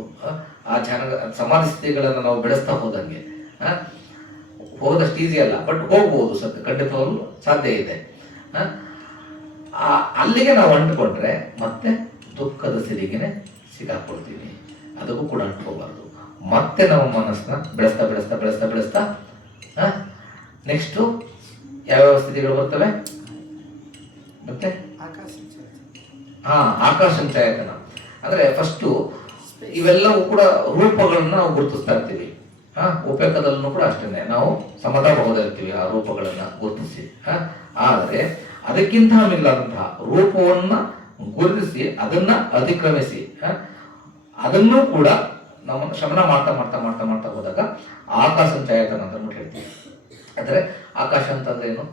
ಆ ಧ್ಯಾನ ಸಮಾಧಿ ಸ್ಥಿತಿಗಳನ್ನು ನಾವು ಬೆಳೆಸ್ತಾ ಹೋದಂಗೆ ಹೋದಷ್ಟು ಈಸಿ ಅಲ್ಲ, ಬಟ್ ಹೋಗ್ಬೋದು, ಖಂಡಿತವಾಗ್ಲೂ ಸಾಧ್ಯ ಇದೆ. ಅಲ್ಲಿಗೆ ನಾವು ಅಂಟ್ಕೊಂಡ್ರೆ ಮತ್ತೆ ದುಃಖದ ಸಿರಿಗೆನೆ ಸಿಗಾಕೊಳ್ತೀವಿ. ಅದಕ್ಕೂ ಕೂಡ ಅಂಟ್ಕೋಬಾರ್ದು. ಮತ್ತೆ ನಮ್ಮ ಮನಸ್ಸನ್ನ ಬೆಳೆಸ್ತಾ ಬೆಳೆಸ್ತಾ ಬೆಳೆಸ್ತಾ ಬೆಳೆಸ್ತಾ ನೆಕ್ಸ್ಟು ಯಾವ್ಯಾವ ಸ್ಥಿತಿಗಳು ಬರ್ತವೆ ಮತ್ತೆ ಆಕಾಶಂಚಾಯತನ ಅಂದ್ರೆ ಫಸ್ಟು ಇವೆಲ್ಲವೂ ಕೂಡ ರೂಪಗಳನ್ನ ನಾವು ಗುರುತಿಸ್ತಾ ಇರ್ತೀವಿ. ಉಪೇಕದಲ್ಲೂ ಕೂಡ ಅಷ್ಟೇ ನಾವು ಸಮತಾಭಾವದಲ್ಲಿರ್ತೀವಿ ಆ ರೂಪಗಳನ್ನ ಗುರುತಿಸಿ. ಆದರೆ ಅದಕ್ಕಿಂತ ಮಿಗಿಲಾದಂತಹ ರೂಪವನ್ನ ಗುರುತಿಸಿ ಅದನ್ನ ಅತಿಕ್ರಮಿಸಿ ಅದನ್ನೂ ಕೂಡ ನಾವು ಶಮನ ಮಾಡ್ತಾ ಮಾಡ್ತಾ ಮಾಡ್ತಾ ಮಾಡ್ತಾ ಹೋದಾಗ ಆಕಾಶಂಚಾಯತನ ಅಂತ ಹೇಳ್ತೀವಿ. ಅಂದ್ರೆ ಆಕಾಶ ಅಂತಂದ್ರೆ ಏನು,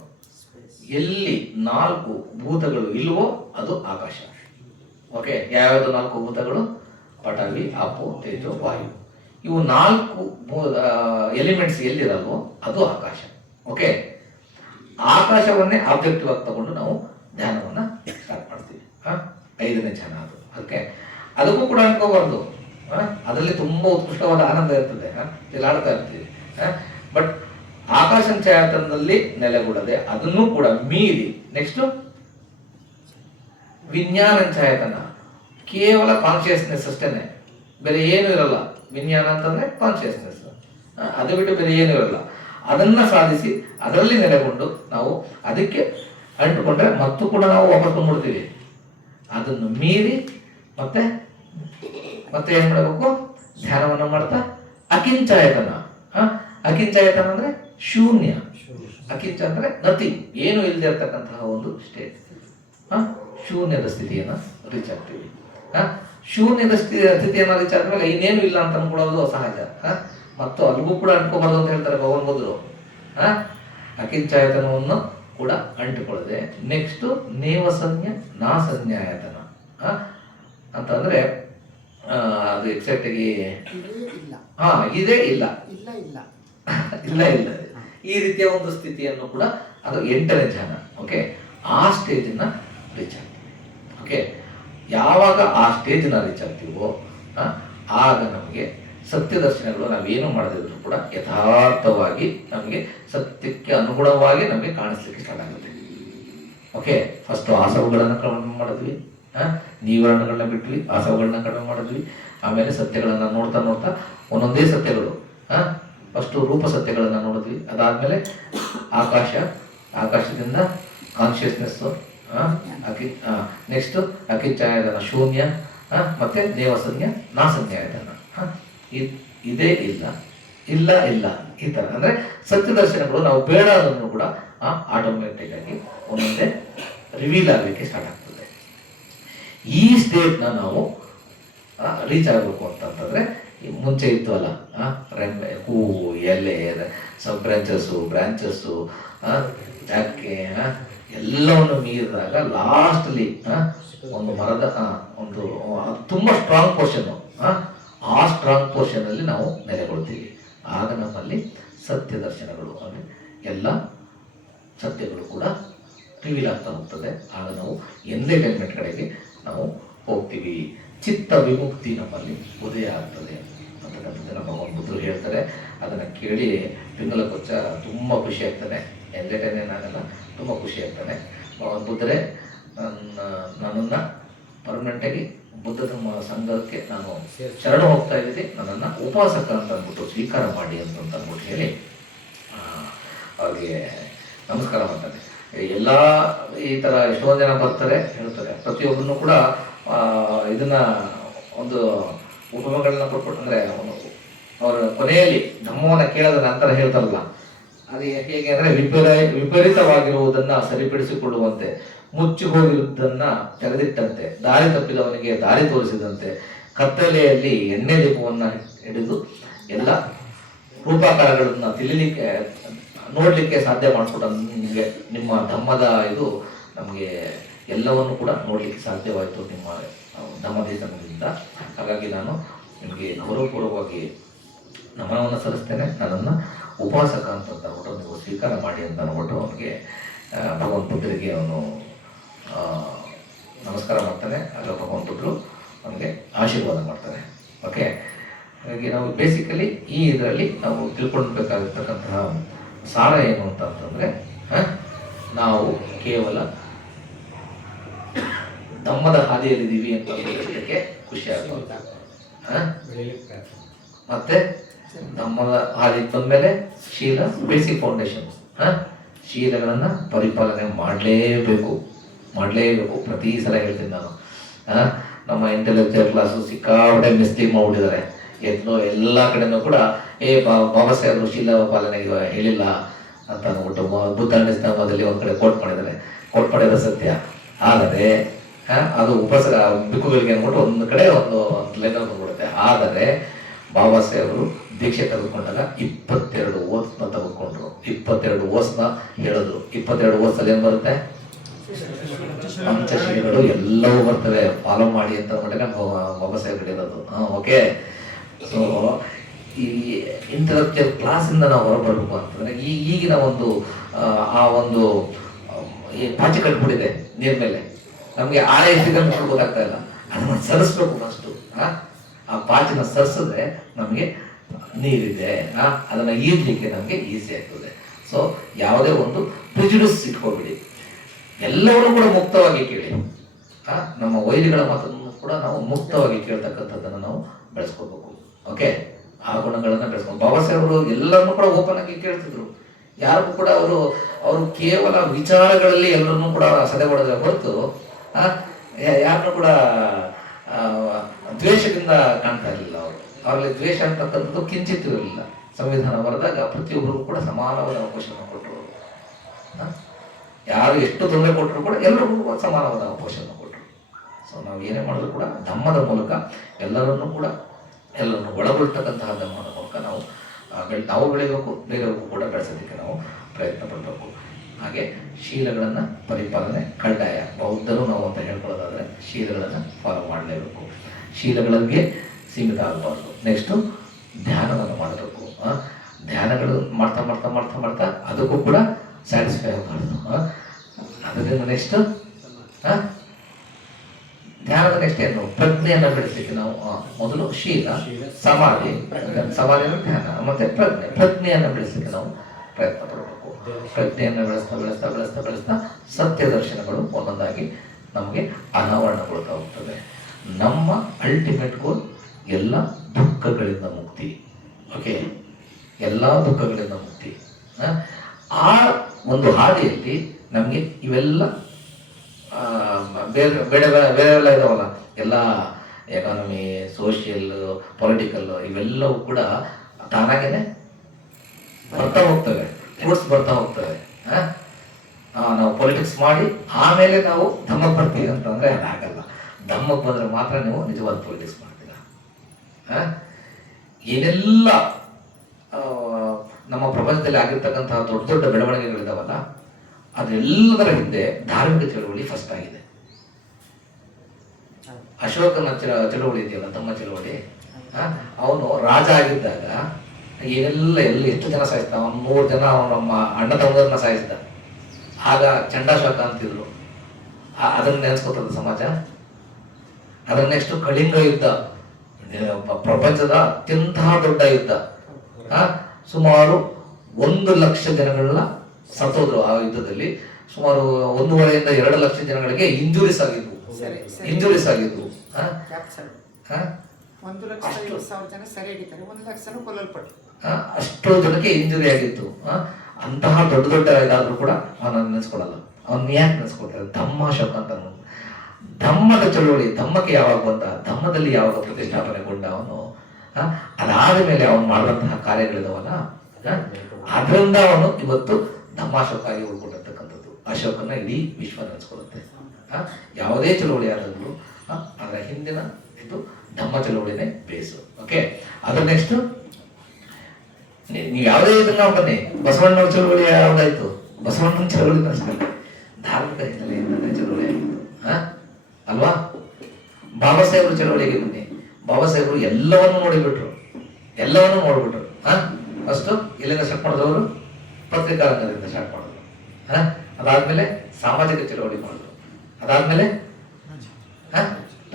ಎಲ್ಲಿ 4 ಭೂತಗಳು ಇಲ್ವೋ ಅದು ಆಕಾಶ. ಓಕೆ, ಯಾವ್ಯಾವುದು 4 ಭೂತಗಳು? ಪಟವಿ, ಆಪು, ತೇಜೋ, ವಾಯು. ಇವು 4 ಎಲಿಮೆಂಟ್ಸ್ ಎಲ್ಲಿರಲ್ವೋ ಅದು ಆಕಾಶ. ಓಕೆ, ಆಕಾಶವನ್ನೇ ಆಬ್ಜೆಕ್ಟಿವ್ ಆಗಿ ತಗೊಂಡು ನಾವು ಧ್ಯಾನವನ್ನ ಸ್ಟಾರ್ಟ್ ಮಾಡ್ತೀವಿ. 5ನೇ ಧ್ಯಾನ ಅದು. ಓಕೆ, ಅದಕ್ಕೂ ಕೂಡ ಅನ್ಕೋಬಾರ್ದು. ಅದರಲ್ಲಿ ತುಂಬಾ ಉತ್ಕೃಷ್ಟವಾದ ಆನಂದ ಇರ್ತದೆ, ತಿಲಾಡ್ತಾ ಇರ್ತೀವಿ. ಬಟ್ ಆಕಾಶಂಚಾಯತನದಲ್ಲಿ ನೆಲೆಗೊಳ್ಳದೆ ಅದನ್ನು ಕೂಡ ಮೀರಿ ನೆಕ್ಸ್ಟ್ ವಿಜ್ಞಾನಂಚಾಯತನ, ಕೇವಲ ಕಾನ್ಶಿಯಸ್ನೆಸ್ ಅಷ್ಟೇನೆ, ಬೇರೆ ಏನು ಇರಲ್ಲ. ವಿಜ್ಞಾನ ಅಂತಂದ್ರೆ ಕಾನ್ಶಿಯಸ್ನೆಸ್, ಅದು ಬಿಟ್ಟು ಬೇರೆ ಏನು ಇರಲ್ಲ. ಅದನ್ನ ಸಾಧಿಸಿ ಅದರಲ್ಲಿ ನೆಲೆಗೊಂಡು ನಾವು ಅದಕ್ಕೆ ಅಂಟುಕೊಂಡ್ರೆ ಮತ್ತು ಕೂಡ ನಾವು ವಾಪಸ್ ಬಂದ್ಬಿಡ್ತೀವಿ. ಅದನ್ನು ಮೀರಿ ಮತ್ತೆ ಮತ್ತೆ ಏನ್ ಮಾಡಬೇಕು, ಧ್ಯಾನವನ್ನು ಮಾಡ್ತಾ ಅಕಿಂಚಾಯತನ. ಅಕಿಂಚಾಯತನ ಅಂದ್ರೆ ಶೂನ್ಯ, ಅಕಿಂಚ ಅಂದ್ರೆ ನಥಿಂಗ್, ಏನು ಇಲ್ಲದೆ ಇರ್ತಕ್ಕಂತಹ ಒಂದು ಸ್ಟೇಟ್. ಶೂನ್ಯದ ಸ್ಥಿತಿಯನ್ನ ರೀಚ್ ಆಗ್ತೀವಿ. ಶೂನ್ಯದ ಸ್ಥಿತಿಯನ್ನ ರೀಚ್ ಆದ್ಮೇಲೆ ಇನ್ನೇನು ಇಲ್ಲ ಅಂತ ಅನ್ಕೊಳ್ಳೋದು ಸಹಜ. ಮತ್ತು ಅಲ್ಲಿಗೂ ಕೂಡ ಅಂಟ್ಕೋಬಾರ್ದು ಅಂತ ಹೇಳ್ತಾರೆ ಭಗವಾನ್ ಬುದ್ಧರು. ಅಕಿಂಚಾಯತನವನ್ನು ಕೂಡ ಅಂಟಿಕೊಳ್ಳದೆ ನೆಕ್ಸ್ಟ್ ನೇವಸನ್ಯ ನಾಸನ್ಯಾಯತನ ಅಂತಂದ್ರೆ ಅದು ಎಕ್ಸಾಕ್ಟ್ ಆಗಿ ಇದೇ ಇಲ್ಲ ಇಲ್ಲ ಇಲ್ಲ ಈ ರೀತಿಯ ಒಂದು ಸ್ಥಿತಿಯನ್ನು ಕೂಡ ಅದು 8ನೇ ಧ್ಯಾನ. ಓಕೆ, ಆ ಸ್ಟೇಜನ್ನ ರೀಚ್ ಆಗ್ತೀವಿ. ಓಕೆ, ಯಾವಾಗ ಆ ಸ್ಟೇಜ್ನ ರೀಚ್ ಆಗ್ತೀವೋ ಆಗ ನಮಗೆ ಸತ್ಯ ದರ್ಶನಗಳು ನಾವೇನು ಮಾಡದಿದ್ರು ಕೂಡ ಯಥಾರ್ಥವಾಗಿ ನಮಗೆ ಸತ್ಯಕ್ಕೆ ಅನುಗುಣವಾಗಿ ನಮಗೆ ಕಾಣಿಸ್ಲಿಕ್ಕೆ ಸ್ಟಾರ್ಟ್ ಆಗುತ್ತೆ. ಓಕೆ, ಫಸ್ಟ್ ಆಸವುಗಳನ್ನ ಕಡಿಮೆ ಮಾಡಿದ್ವಿ, ನೀವರಣಗಳನ್ನ ಬಿಟ್ವಿ, ಆಸವುಗಳನ್ನ ಕಡಿಮೆ ಮಾಡಿದ್ವಿ. ಆಮೇಲೆ ಸತ್ಯಗಳನ್ನ ನೋಡ್ತಾ ನೋಡ್ತಾ ಒಂದೊಂದೇ ಸತ್ಯಗಳು, ಫಸ್ಟ್ ರೂಪ ಸತ್ಯಗಳನ್ನ ನೋಡಿದ್ವಿ. ಅದಾದ್ಮೇಲೆ ಆಕಾಶದಿಂದ ಕಾನ್ಶಿಯಸ್ನೆಸ್, ನೆಕ್ಸ್ಟ್ ಅಕಿಂಚಾಯತನ ಶೂನ್ಯ, ಮತ್ತೆ ನೇವಸನ್ಯ ನಾಸನ್ಯಾಯತನ. ಇದೇ ಇಲ್ಲ ಇಲ್ಲ ಇಲ್ಲ ಈ ತರ ಅಂದ್ರೆ ಸತ್ಯ ದರ್ಶನಗಳು ನಾವು ಬೇಡ ಅದನ್ನು ಕೂಡ ಆಟೋಮೆಟಿಕ್ ಆಗಿ ಒಂದೊಂದೇ ರಿವೀಲ್ ಆಗಲಿಕ್ಕೆ ಸ್ಟಾರ್ಟ್ ಆಗ್ತದೆ. ಈ ಸ್ಟೇಟ್ನ ನಾವು ರೀಚ್ ಆಗಬೇಕು ಮುಂಚೆ ಇತ್ತು ರೆಂಬೆ, ಹೂವು, ಎಲೆ, ಬ್ರಾಂಚಸ್ಸು, ಚಾಕೆ ಎಲ್ಲವನ್ನು ಮೀರಿದಾಗ ಲಾಸ್ಟ್ಲಿ ಒಂದು ಮರದ ಒಂದು ತುಂಬಾ ಸ್ಟ್ರಾಂಗ್ ಪೋರ್ಷನ್, ಆ ಸ್ಟ್ರಾಂಗ್ ಪೋರ್ಷನ್ ಅಲ್ಲಿ ನಾವು ನೆಲೆಗೊಳ್ತೀವಿ. ಆಗ ನಮ್ಮಲ್ಲಿ ಸತ್ಯ ದರ್ಶನಗಳು ಅಂದರೆ ಎಲ್ಲ ಸತ್ಯಗಳು ಕೂಡ ರಿವೀಲ್ ಆಗ್ತಾ ಹೋಗ್ತದೆ. ಆಗ ನಾವು ಎನ್ಲೈಟನ್ಮೆಂಟ್ ಕಡೆಗೆ ನಾವು ಹೋಗ್ತೀವಿ. ಚಿತ್ತ ವಿಮುಕ್ತಿ ನಮ್ಮಲ್ಲಿ ಉದಯ ಆಗ್ತದೆ ಅಂತಕ್ಕಂಥದ್ದನ್ನು ಭಗವಾನ್ ಬುದ್ಧರು ಹೇಳ್ತಾರೆ. ಅದನ್ನು ಕೇಳಿ ಪಿಂಗಲ ಕೊಚ್ಚ ತುಂಬ ಖುಷಿ ಆಗ್ತಾನೆ. ಎನ್ಲೈಟನ್ ಏನಾಗಲ್ಲ, ತುಂಬ ಖುಷಿ ಆಗ್ತಾನೆ. ಭಗವಾನ್ ಬುದ್ಧರೇ ನನ್ನನ್ನು ಪರ್ಮನೆಂಟಾಗಿ ಬುದ್ಧ ಧರ್ಮ ಸಂಘಕ್ಕೆ ನಾನು ಶರಣ ಹೋಗ್ತಾ ಇದ್ದೀನಿ, ನನ್ನನ್ನು ಉಪಾಸಕ ಅಂತ ಅಂದ್ಬಿಟ್ಟು ಸ್ವೀಕಾರ ಮಾಡಿ ಅಂದ್ಬಿಟ್ಟು ಹೇಳಿ ಅವ್ರಿಗೆ ನಮಸ್ಕಾರ ಮಾಡ್ತಾರೆ. ಎಲ್ಲ ಈ ಥರ ಎಷ್ಟೊಂದು ಜನ ಬರ್ತಾರೆ, ಹೇಳ್ತಾರೆ. ಪ್ರತಿಯೊಬ್ಬರನ್ನು ಕೂಡ ಇದನ್ನು ಒಂದು ಉಪಮಗಳನ್ನ ಕೊಟ್ಬಿಟ್ಟು, ಅಂದರೆ ಅವರ ಕೊನೆಯಲ್ಲಿ ಧಮ್ಮವನ್ನು ಕೇಳಿದ ನಂತರ ಹೇಳ್ತಾರಲ್ಲ, ಅದು ಹೇಗೆ ಅಂದರೆ ವಿಪರೀತವಾಗಿರುವುದನ್ನು ಸರಿಪಡಿಸಿಕೊಳ್ಳುವಂತೆ, ಮುಚ್ಚಿ ಹೋಗಿರುವುದನ್ನು ತೆಗೆದಿಟ್ಟಂತೆ, ದಾರಿ ತಪ್ಪಿದವನಿಗೆ ದಾರಿ ತೋರಿಸಿದಂತೆ, ಕತ್ತಲೆಯಲ್ಲಿ ಎಣ್ಣೆ ದೀಪವನ್ನು ಹಿಡಿದು ಎಲ್ಲ ರೂಪಾಕಾರಗಳನ್ನು ತಿಳಿಲಿಕ್ಕೆ ನೋಡಲಿಕ್ಕೆ ಸಾಧ್ಯ ಮಾಡಿಕೊಟ್ಟ ನಿಮಗೆ ನಿಮ್ಮ ಧಮ್ಮದ ಇದು ನಮಗೆ ಎಲ್ಲವನ್ನು ಕೂಡ ನೋಡಲಿಕ್ಕೆ ಸಾಧ್ಯವಾಯಿತು ನಿಮ್ಮ ಧಮ್ಮದೇಶದಿಂದ. ಹಾಗಾಗಿ ನಾನು ನಿಮಗೆ ಗೌರವಪೂರ್ವಕವಾಗಿ ನಮನವನ್ನು ಸಲ್ಲಿಸ್ತೇನೆ. ನನ್ನನ್ನು ಉಪಾಸಕ ಅಂತ ಅಂದ್ಬಿಟ್ಟು ನೀವು ಸ್ವೀಕಾರ ಮಾಡಿ ಅಂತ ಅಂದ್ಬಿಟ್ಟು ಅವನಿಗೆ ಭಗವಂತ ಬುದ್ಧರಿಗೆ ಅವನು ನಮಸ್ಕಾರ ಮಾಡ್ತಾನೆ. ಆಗ ಭಗವಂತ ಬುದ್ಧರು ನಮಗೆ ಆಶೀರ್ವಾದ ಮಾಡ್ತಾರೆ. ಓಕೆ, ಹಾಗಾಗಿ ನಾವು ಬೇಸಿಕಲಿ ಈ ಇದರಲ್ಲಿ ನಾವು ತಿಳ್ಕೊಳ್ಬೇಕಾಗಿರ್ತಕ್ಕಂತಹ ಸಾರ ಏನು ಅಂತಂದರೆ, ನಾವು ಕೇವಲ ಧಮ್ಮದ ಹಾದಿಯಲ್ಲಿದ್ದೀವಿ ಅಂತ ಹೇಳಲಿಕ್ಕೆ ಖುಷಿ ಆಗ್ತದೆ. ಮತ್ತೆ ಧಮ್ಮದ ಹಾದಿಗೆ ಬಂದಮೇಲೆ ಶೀಲ ಬೇಸಿಕ್ ಫೌಂಡೇಶನ್, ಶೀಲಗಳನ್ನು ಪರಿಪಾಲನೆ ಮಾಡಲೇಬೇಕು. ಪ್ರತಿ ಸಲ ಹೇಳ್ತೀನಿ ನಾನು. ನಮ್ಮ ಇಂಟೆಲೆಕ್ಚುಯಲ್ ಕ್ಲಾಸು ಸಿಕ್ಕಾಪಟ್ಟೆ ಮಿಸ್ಟೇಕ್ ಮಾಡಿಬಿಟ್ಟಿದ್ದಾರೆ. ಎಲ್ಲ ಕಡೆನೂ ಕೂಡ ಬಾಬಾ ಸಾಹೇಬರು ಶೀಲ ಪಾಲನೆಗೆ ಹೇಳಿಲ್ಲ ಅಂತ ಅಂದ್ಬಿಟ್ಟು ಬುದ್ಧ ಧರ್ಮದಲ್ಲಿ ಒಂದು ಕಡೆ ಕೋಟ್ ಮಾಡಿದ್ದಾರೆ ಸತ್ಯ. ಆದರೆ ಅದು ಉಪಸಕ ಬಿಕ್ಕುಗಳಿಗೆ ಅಂದ್ಬಿಟ್ಟು ಒಂದು ಕಡೆ ಒಂದು ಲೈನ್ ಬಂದ್ಬಿಡುತ್ತೆ. ಆದರೆ ಬಾಬಾ ಸಾಹೇಬರು ದೀಕ್ಷೆ ತೆಗೆದುಕೊಂಡಾಗ 22 ಓಸ್ನ ತೆಗೆದುಕೊಂಡ್ರು. 22 ಓಸ್ನ ಹೇಳಿದ್ರು. 22 ಓಸಲ್ಲಿ ಏನು ಬರುತ್ತೆ? ಪಂಚಶೀಲಗಳು ಎಲ್ಲವೂ ಬರ್ತವೆ. ಫಾಲೋ ಮಾಡಿ ಅಂತ ಅಂದ್ಬಿಟ್ಟೆ ಬಾಬಾ ಸಾಹೇಬ್ ಹೇಳಿರೋದು. ಓಕೆ, ಸೊ ಈ ಇಂಟಲೆಕ್ಚುಯಲ್ ಕ್ಲಾಸಿಂದ ನಾವು ಹೊರಬರಬೇಕು ಅಂತಂದರೆ ಈಗಿನ ಒಂದು ಆ ಒಂದು ಪಾಚಿ ಕಟ್ಬಿಟ್ಟಿದೆ ನೀರ್ ಮೇಲೆ. ನಮಗೆ ಆಳೆ ಎಷ್ಟಿದೆ ಗೊತ್ತಾಗ್ತಾ ಇಲ್ಲ. ಅದನ್ನು ಸರಿಸ್ಬೇಕು ಫಸ್ಟು. ಆ ಪಾಚಿನ ಸರಿಸಿದ್ರೆ ನಮಗೆ ನೀರಿದೆ, ಅದನ್ನು ಈಜಲಿಕ್ಕೆ ನಮಗೆ ಈಸಿ ಆಗ್ತದೆ. ಸೊ ಯಾವುದೇ ಒಂದು ಪ್ರಿಜುಡಿಸ್ ಇಟ್ಕೊಬಿಡಿ, ಎಲ್ಲವನ್ನೂ ಕೂಡ ಮುಕ್ತವಾಗಿ ಕೇಳಿ. ನಮ್ಮ ವೈರಿಗಳ ಮಾತನ್ನು ಕೂಡ ನಾವು ಮುಕ್ತವಾಗಿ ಕೇಳ್ತಕ್ಕಂಥದ್ದನ್ನು ನಾವು ಬೆಳೆಸ್ಕೋಬೇಕು. ಓಕೆ, ಆ ಗುಣಗಳನ್ನು ಬೆಳೆಸ್ಕೊಂಡು ಬಾಬಾ ಸಾಹೇಬರು ಎಲ್ಲರನ್ನೂ ಕೂಡ ಓಪನ್ ಆಗಿ ಕೇಳ್ತಿದ್ರು. ಯಾರಿಗೂ ಕೂಡ ಅವರು ಕೇವಲ ವಿಚಾರಗಳಲ್ಲಿ ಎಲ್ಲರನ್ನೂ ಕೂಡ ಸದೆ ಹೊಡೆದ್ರೆ ಹೊರತು ಯಾರನ್ನೂ ಕೂಡ ದ್ವೇಷದಿಂದ ಕಾಣ್ತಾ ಇರಲಿಲ್ಲ. ಅವರಲ್ಲಿ ದ್ವೇಷ ಅಂತಕ್ಕಂಥದ್ದು ಕಿಂಚಿತ್ತೂ ಇರಲಿಲ್ಲ. ಸಂವಿಧಾನ ಬರೆದಾಗ ಪ್ರತಿಯೊಬ್ಬರಿಗೂ ಕೂಡ ಸಮಾನವಾದ ಅವಕಾಶವನ್ನು ಕೊಟ್ಟರು. ಯಾರು ಎಷ್ಟು ತೊಂದರೆ ಕೊಟ್ಟರು ಕೂಡ ಎಲ್ಲರಿಗೂ ಕೂಡ ಸಮಾನವಾದ ಅವಕಾಶವನ್ನು ಕೊಟ್ಟರು. ಸೊ ನಾವು ಏನೇ ಮಾಡಿದ್ರು ಕೂಡ ಧಮ್ಮದ ಮೂಲಕ ಎಲ್ಲರನ್ನೂ ಒಳಗೊಳ್ತಕ್ಕಂತಹ ಧಮ್ಮದ ಮೂಲಕ ನಾವು ಬೆಳಿಬೇಕು, ಬೇರೆಯವ್ರಿಗೂ ಕೂಡ ಬೆಳೆಸೋದಕ್ಕೆ ನಾವು ಪ್ರಯತ್ನ ಪಡಬೇಕು. ಹಾಗೆ ಶೀಲಗಳನ್ನು ಪರಿಪಾಲನೆ ಕಡ್ಡಾಯ. ಬೌದ್ಧರು ನಾವು ಅಂತ ಹೇಳ್ಕೊಳ್ಳೋದಾದರೆ ಶೀಲಗಳನ್ನು ಫಾಲೋ ಮಾಡಲೇಬೇಕು. ಶೀಲಗಳಿಗೆ ಸೀಮಿತ ಆಗಬಾರ್ದು. ನೆಕ್ಸ್ಟು ಧ್ಯಾನವನ್ನು ಮಾಡಬೇಕು. ಧ್ಯಾನಗಳು ಮಾಡ್ತಾ ಮಾಡ್ತಾ ಮಾಡ್ತಾ ಮಾಡ್ತಾ ಅದಕ್ಕೂ ಕೂಡ ಸ್ಯಾಟಿಸ್ಫೈ ಆಗಬಾರ್ದು. ಅದರಿಂದ ನೆಕ್ಸ್ಟ್ ಧ್ಯಾನದ ನೆಕ್ಸ್ಟ್ ಏನು? ಪ್ರಜ್ಞೆಯನ್ನು ಬೆಳೆಸಲಿಕ್ಕೆ ನಾವು ಮೊದಲು ಶೀಲ, ಸಮಾಧಿ ಅಂದ್ರೆ ಧ್ಯಾನ, ಮತ್ತೆ ಪ್ರಜ್ಞೆಯನ್ನು ಬೆಳೆಸಲಿಕ್ಕೆ ನಾವು ಪ್ರಯತ್ನ ಪಡಬೇಕು. ಪ್ರಜ್ಞೆಯನ್ನು ಬೆಳೆಸ್ತಾ ಸತ್ಯ ದರ್ಶನಗಳು ಒಂದೊಂದಾಗಿ ನಮಗೆ ಅನಾವರಣಗೊಳ್ತಾ ಹೋಗ್ತದೆ. ನಮ್ಮ ಅಲ್ಟಿಮೇಟ್ ಗೋಲ್ ಎಲ್ಲ ದುಃಖಗಳಿಂದ ಮುಕ್ತಿ. ಓಕೆ, ಎಲ್ಲ ದುಃಖಗಳಿಂದ ಮುಕ್ತಿ. ಆ ಒಂದು ಹಾದಿಯಲ್ಲಿ ನಮಗೆ ಇವೆಲ್ಲ ಬೇರೆಲ್ಲ ಇದಾವಲ್ಲ, ಎಲ್ಲ ಎಕಾನಮಿ, ಸೋಷಿಯಲ್, ಪೊಲಿಟಿಕಲ್, ಇವೆಲ್ಲವೂ ಕೂಡ ತಾನಾಗೇನೆ ಬರ್ತಾ ಹೋಗ್ತವೆ, ಫ್ರೂಟ್ಸ್ ಬರ್ತಾ ಹೋಗ್ತವೆ. ನಾವು ಪೊಲಿಟಿಕ್ಸ್ ಮಾಡಿ ಆಮೇಲೆ ನಾವು ಧಮ್ಮಕ್ಕೆ ಬರ್ತೀವಿ ಅಂತಂದರೆ ಅದಾಗಲ್ಲ. ಧಮ್ಮಕ್ಕೆ ಬಂದರೆ ಮಾತ್ರ ನೀವು ನಿಜವಾದ ಪೊಲಿಟಿಕ್ಸ್ ಮಾಡ್ತೀರ. ಏನೆಲ್ಲ ನಮ್ಮ ಪ್ರಪಂಚದಲ್ಲಿ ಆಗಿರ್ತಕ್ಕಂತಹ ದೊಡ್ಡ ದೊಡ್ಡ ಬೆಳವಣಿಗೆಗಳಿದಾವಲ್ಲ, ಅದೆಲ್ಲದರ ಹಿಂದೆ ಧಾರ್ಮಿಕ ಚಳವಳಿ ಫಸ್ಟ್ ಆಗಿದೆ. ಅಶೋಕನ ಚಳವಳಿ ಇದೆಯಲ್ಲ, ತಮ್ಮ ಚಳವಳಿ, ಅವನು ರಾಜ ಆಗಿದ್ದಾಗ ಎಲ್ಲಿ ಎಷ್ಟು ಜನ ಸಾಯಿಸ್ದ? 100 ಜನ ನಮ್ಮ ಅಣ್ಣ ತಮ್ಮದನ್ನ ಸಾಯಿಸಿದ. ಆಗ ಚಂಡಾಶೋಕ ಅಂತಿದ್ರು. ಅದನ್ನ ನೆನೆಸ್ಕೊತದ ಸಮಾಜ. ಅದರ ನೆಕ್ಸ್ಟ್ ಕಳಿಂಗ ಯುದ್ಧ, ಪ್ರಪಂಚದ ಅತ್ಯಂತ ದೊಡ್ಡ ಯುದ್ಧ. ಸುಮಾರು 1 ಲಕ್ಷ ಜನಗಳನ್ನ ಸತ್ತೋದ್ರು ಆ ಯುದ್ಧದಲ್ಲಿ. ಸುಮಾರು 1.5 ರಿಂದ 2 ಲಕ್ಷ ಜನಗಳಿಗೆ ಇಂಜುರೀಸ್ ಆಗಿದ್ವು, ಇಂಜುರೀಸ್ ಆಗಿದ್ವು. 1,50,000 ಜನ ಸೆರೆ ಹಿಡಿತಾರೆ, 1,00,000 ಕೊಲ್ಲಲ್ಪಟ್ಟು ಅಷ್ಟೋ ಜನಕ್ಕೆ ಇಂಜುರಿ ಆಗಿತ್ತು. ಅಂತಹ ದೊಡ್ಡ ದೊಡ್ಡ ಇದಾದ್ರೂ ಕೂಡ ಅವನ ನೆನೆಸ್ಕೊಡಲ್ಲ. ಅವನ್ ಯಾಕೆ ನೆನೆಸ್ಕೊಡ್ತಾರೆ? ಧಮ್ಮ ಅಶೋಕ ಅಂತ. ಧಮ್ಮದ ಚಳುವಳಿ, ಧಮ್ಮಕ್ಕೆ ಯಾವಾಗ ಬಂದ, ಧಮ್ಮದಲ್ಲಿ ಯಾವಾಗ ಪ್ರತಿಷ್ಠಾಪನೆಗೊಂಡ ಅವನು, ಅದಾದ ಮೇಲೆ ಅವನು ಮಾಡುವಂತಹ ಕಾರ್ಯಗಳಿದಾವಲ್ಲ, ಅದರಿಂದ ಅವನು ಇವತ್ತು ಧಮ್ಮಾಶೋಕ ಆಗಿ ಉಳ್ಕೊಂಡಿರ್ತಕ್ಕಂಥದ್ದು. ಅಶೋಕನ ಇಡೀ ವಿಶ್ವ ನೆನೆಸ್ಕೊಳ್ಳುತ್ತೆ. ಯಾವುದೇ ಚಳುವಳಿ ಆದಾಗಲೂ ಅದರ ಹಿಂದಿನ ಇದು ಧಮ್ಮ ಚಳುವಳಿನೇ ಬೇಸು. ಓಕೆ, ಅದ್ರ ನೆಕ್ಸ್ಟ್ ನೀವು ಯಾವುದೇ ಇದನ್ನ ಬನ್ನಿ, ಬಸವಣ್ಣನ ಚಳುವಳಿ ಯಾವ್ದಾಯ್ತು? ಬಸವಣ್ಣನ ಚಳುವಳಿ ಅಷ್ಟೇ ಧಾರ್ಮಿಕ ಹಿನ್ನೆಲೆಯಿಂದಲೇ ಚಳುವಳಿ ಆಯಿತು ಅಲ್ವಾ? ಬಾಬಾ ಸಾಹೇಬ್ರ ಚಳುವಳಿಗೆ ಬನ್ನಿ, ಬಾಬಾ ಸಾಹೇಬರು ಎಲ್ಲವನ್ನೂ ನೋಡಿಬಿಟ್ರು. ಫಸ್ಟ್ ಎಲ್ಲಿಂದ ಸ್ಟಾರ್ಟ್ ಮಾಡಿದವರು? ಪತ್ರಿಕಾ ರಂಗದಿಂದ ಸ್ಟಾರ್ಟ್ ಮಾಡಿದ್ರು. ಅದಾದ್ಮೇಲೆ ಸಾಮಾಜಿಕ ಚಳವಳಿ ಮಾಡಿದ್ರು. ಅದಾದ್ಮೇಲೆ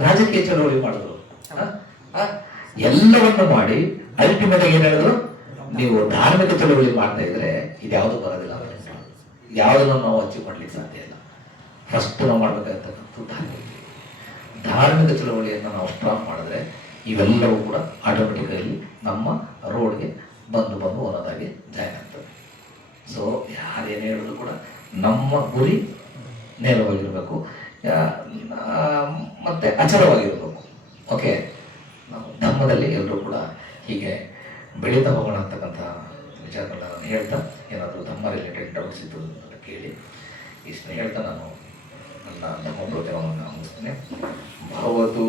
ರಾಜಕೀಯ ಚಳವಳಿ ಮಾಡಿದ್ರು. ಎಲ್ಲವನ್ನು ಮಾಡಿ ಅಲ್ಟಿಮೇಟ್ ಆಗಿ ಏನ್ ಹೇಳಿದ್ರು? ನೀವು ಧಾರ್ಮಿಕ ಚಳವಳಿ ಮಾಡ್ತಾ ಇದ್ರೆ ಇದ್ಯಾವುದು ಬರೋದಿಲ್ಲ, ಯಾವುದನ್ನು ನಾವು ಅಚೀವ್ ಮಾಡ್ಲಿಕ್ಕೆ ಸಾಧ್ಯ ಇಲ್ಲ. ಫಸ್ಟ್ ನಾವು ಮಾಡ್ಬೇಕಾಗಿರ್ತಕ್ಕಂಥದ್ದು ಧಾರ್ಮಿಕ ಚಳವಳಿಯನ್ನು ನಾವು ಸ್ಟ್ರಾಂಗ್ ಮಾಡಿದ್ರೆ ಇವೆಲ್ಲವೂ ಕೂಡ ಆಟೋಮೆಟಿಕಲಿ ನಮ್ಮ ರೋಡ್ಗೆ ಬಂದು ಅನ್ನೋದಾಗಿ ಜಾಯ್ನ್ ಆಗ್ತದೆ. ಸೊ ಯಾರೇನು ಹೇಳಿದ್ರು ಕೂಡ ನಮ್ಮ ಗುರಿ ನೇರವಾಗಿರಬೇಕು, ಮತ್ತೆ ಅಚಲವಾಗಿರಬೇಕು. ಓಕೆ, ನಾವು ಧರ್ಮದಲ್ಲಿ ಎಲ್ಲರೂ ಕೂಡ ಹೀಗೆ ಬೆಳೀತಾ ಹೋಗೋಣ ಅಂತಕ್ಕಂಥ ವಿಚಾರಗಳನ್ನ ಹೇಳ್ತಾ, ಏನಾದರೂ ಧರ್ಮ ರಿಲೇಟೆಡ್ ಡೌಟ್ಸ್ ಇದ್ದು ಅಂತ ಕೇಳಿ ಇಷ್ಟನ್ನು ಹೇಳ್ತಾ ನಾನು ನನ್ನ ಧರ್ಮ ಪ್ರೋತ್ಸಾಹವನ್ನು ಮುಗಿಸ್ತೇನೆ. ಭವತು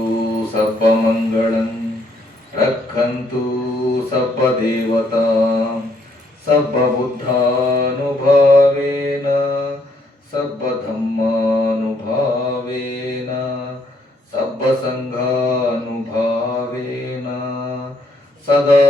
ಸರ್ವಮಂಗಳಂ ರಕ್ಷಂತು ಸರ್ವದೇವತಾ ಸರ್ವಬುದ್ಧಾನುಭಾವೇನ ಸರ್ವಧರ್ಮಾನುಭಾವೇನ ಸರ್ವಸಂಘಾನುಭಾವೇನ ಸದಾ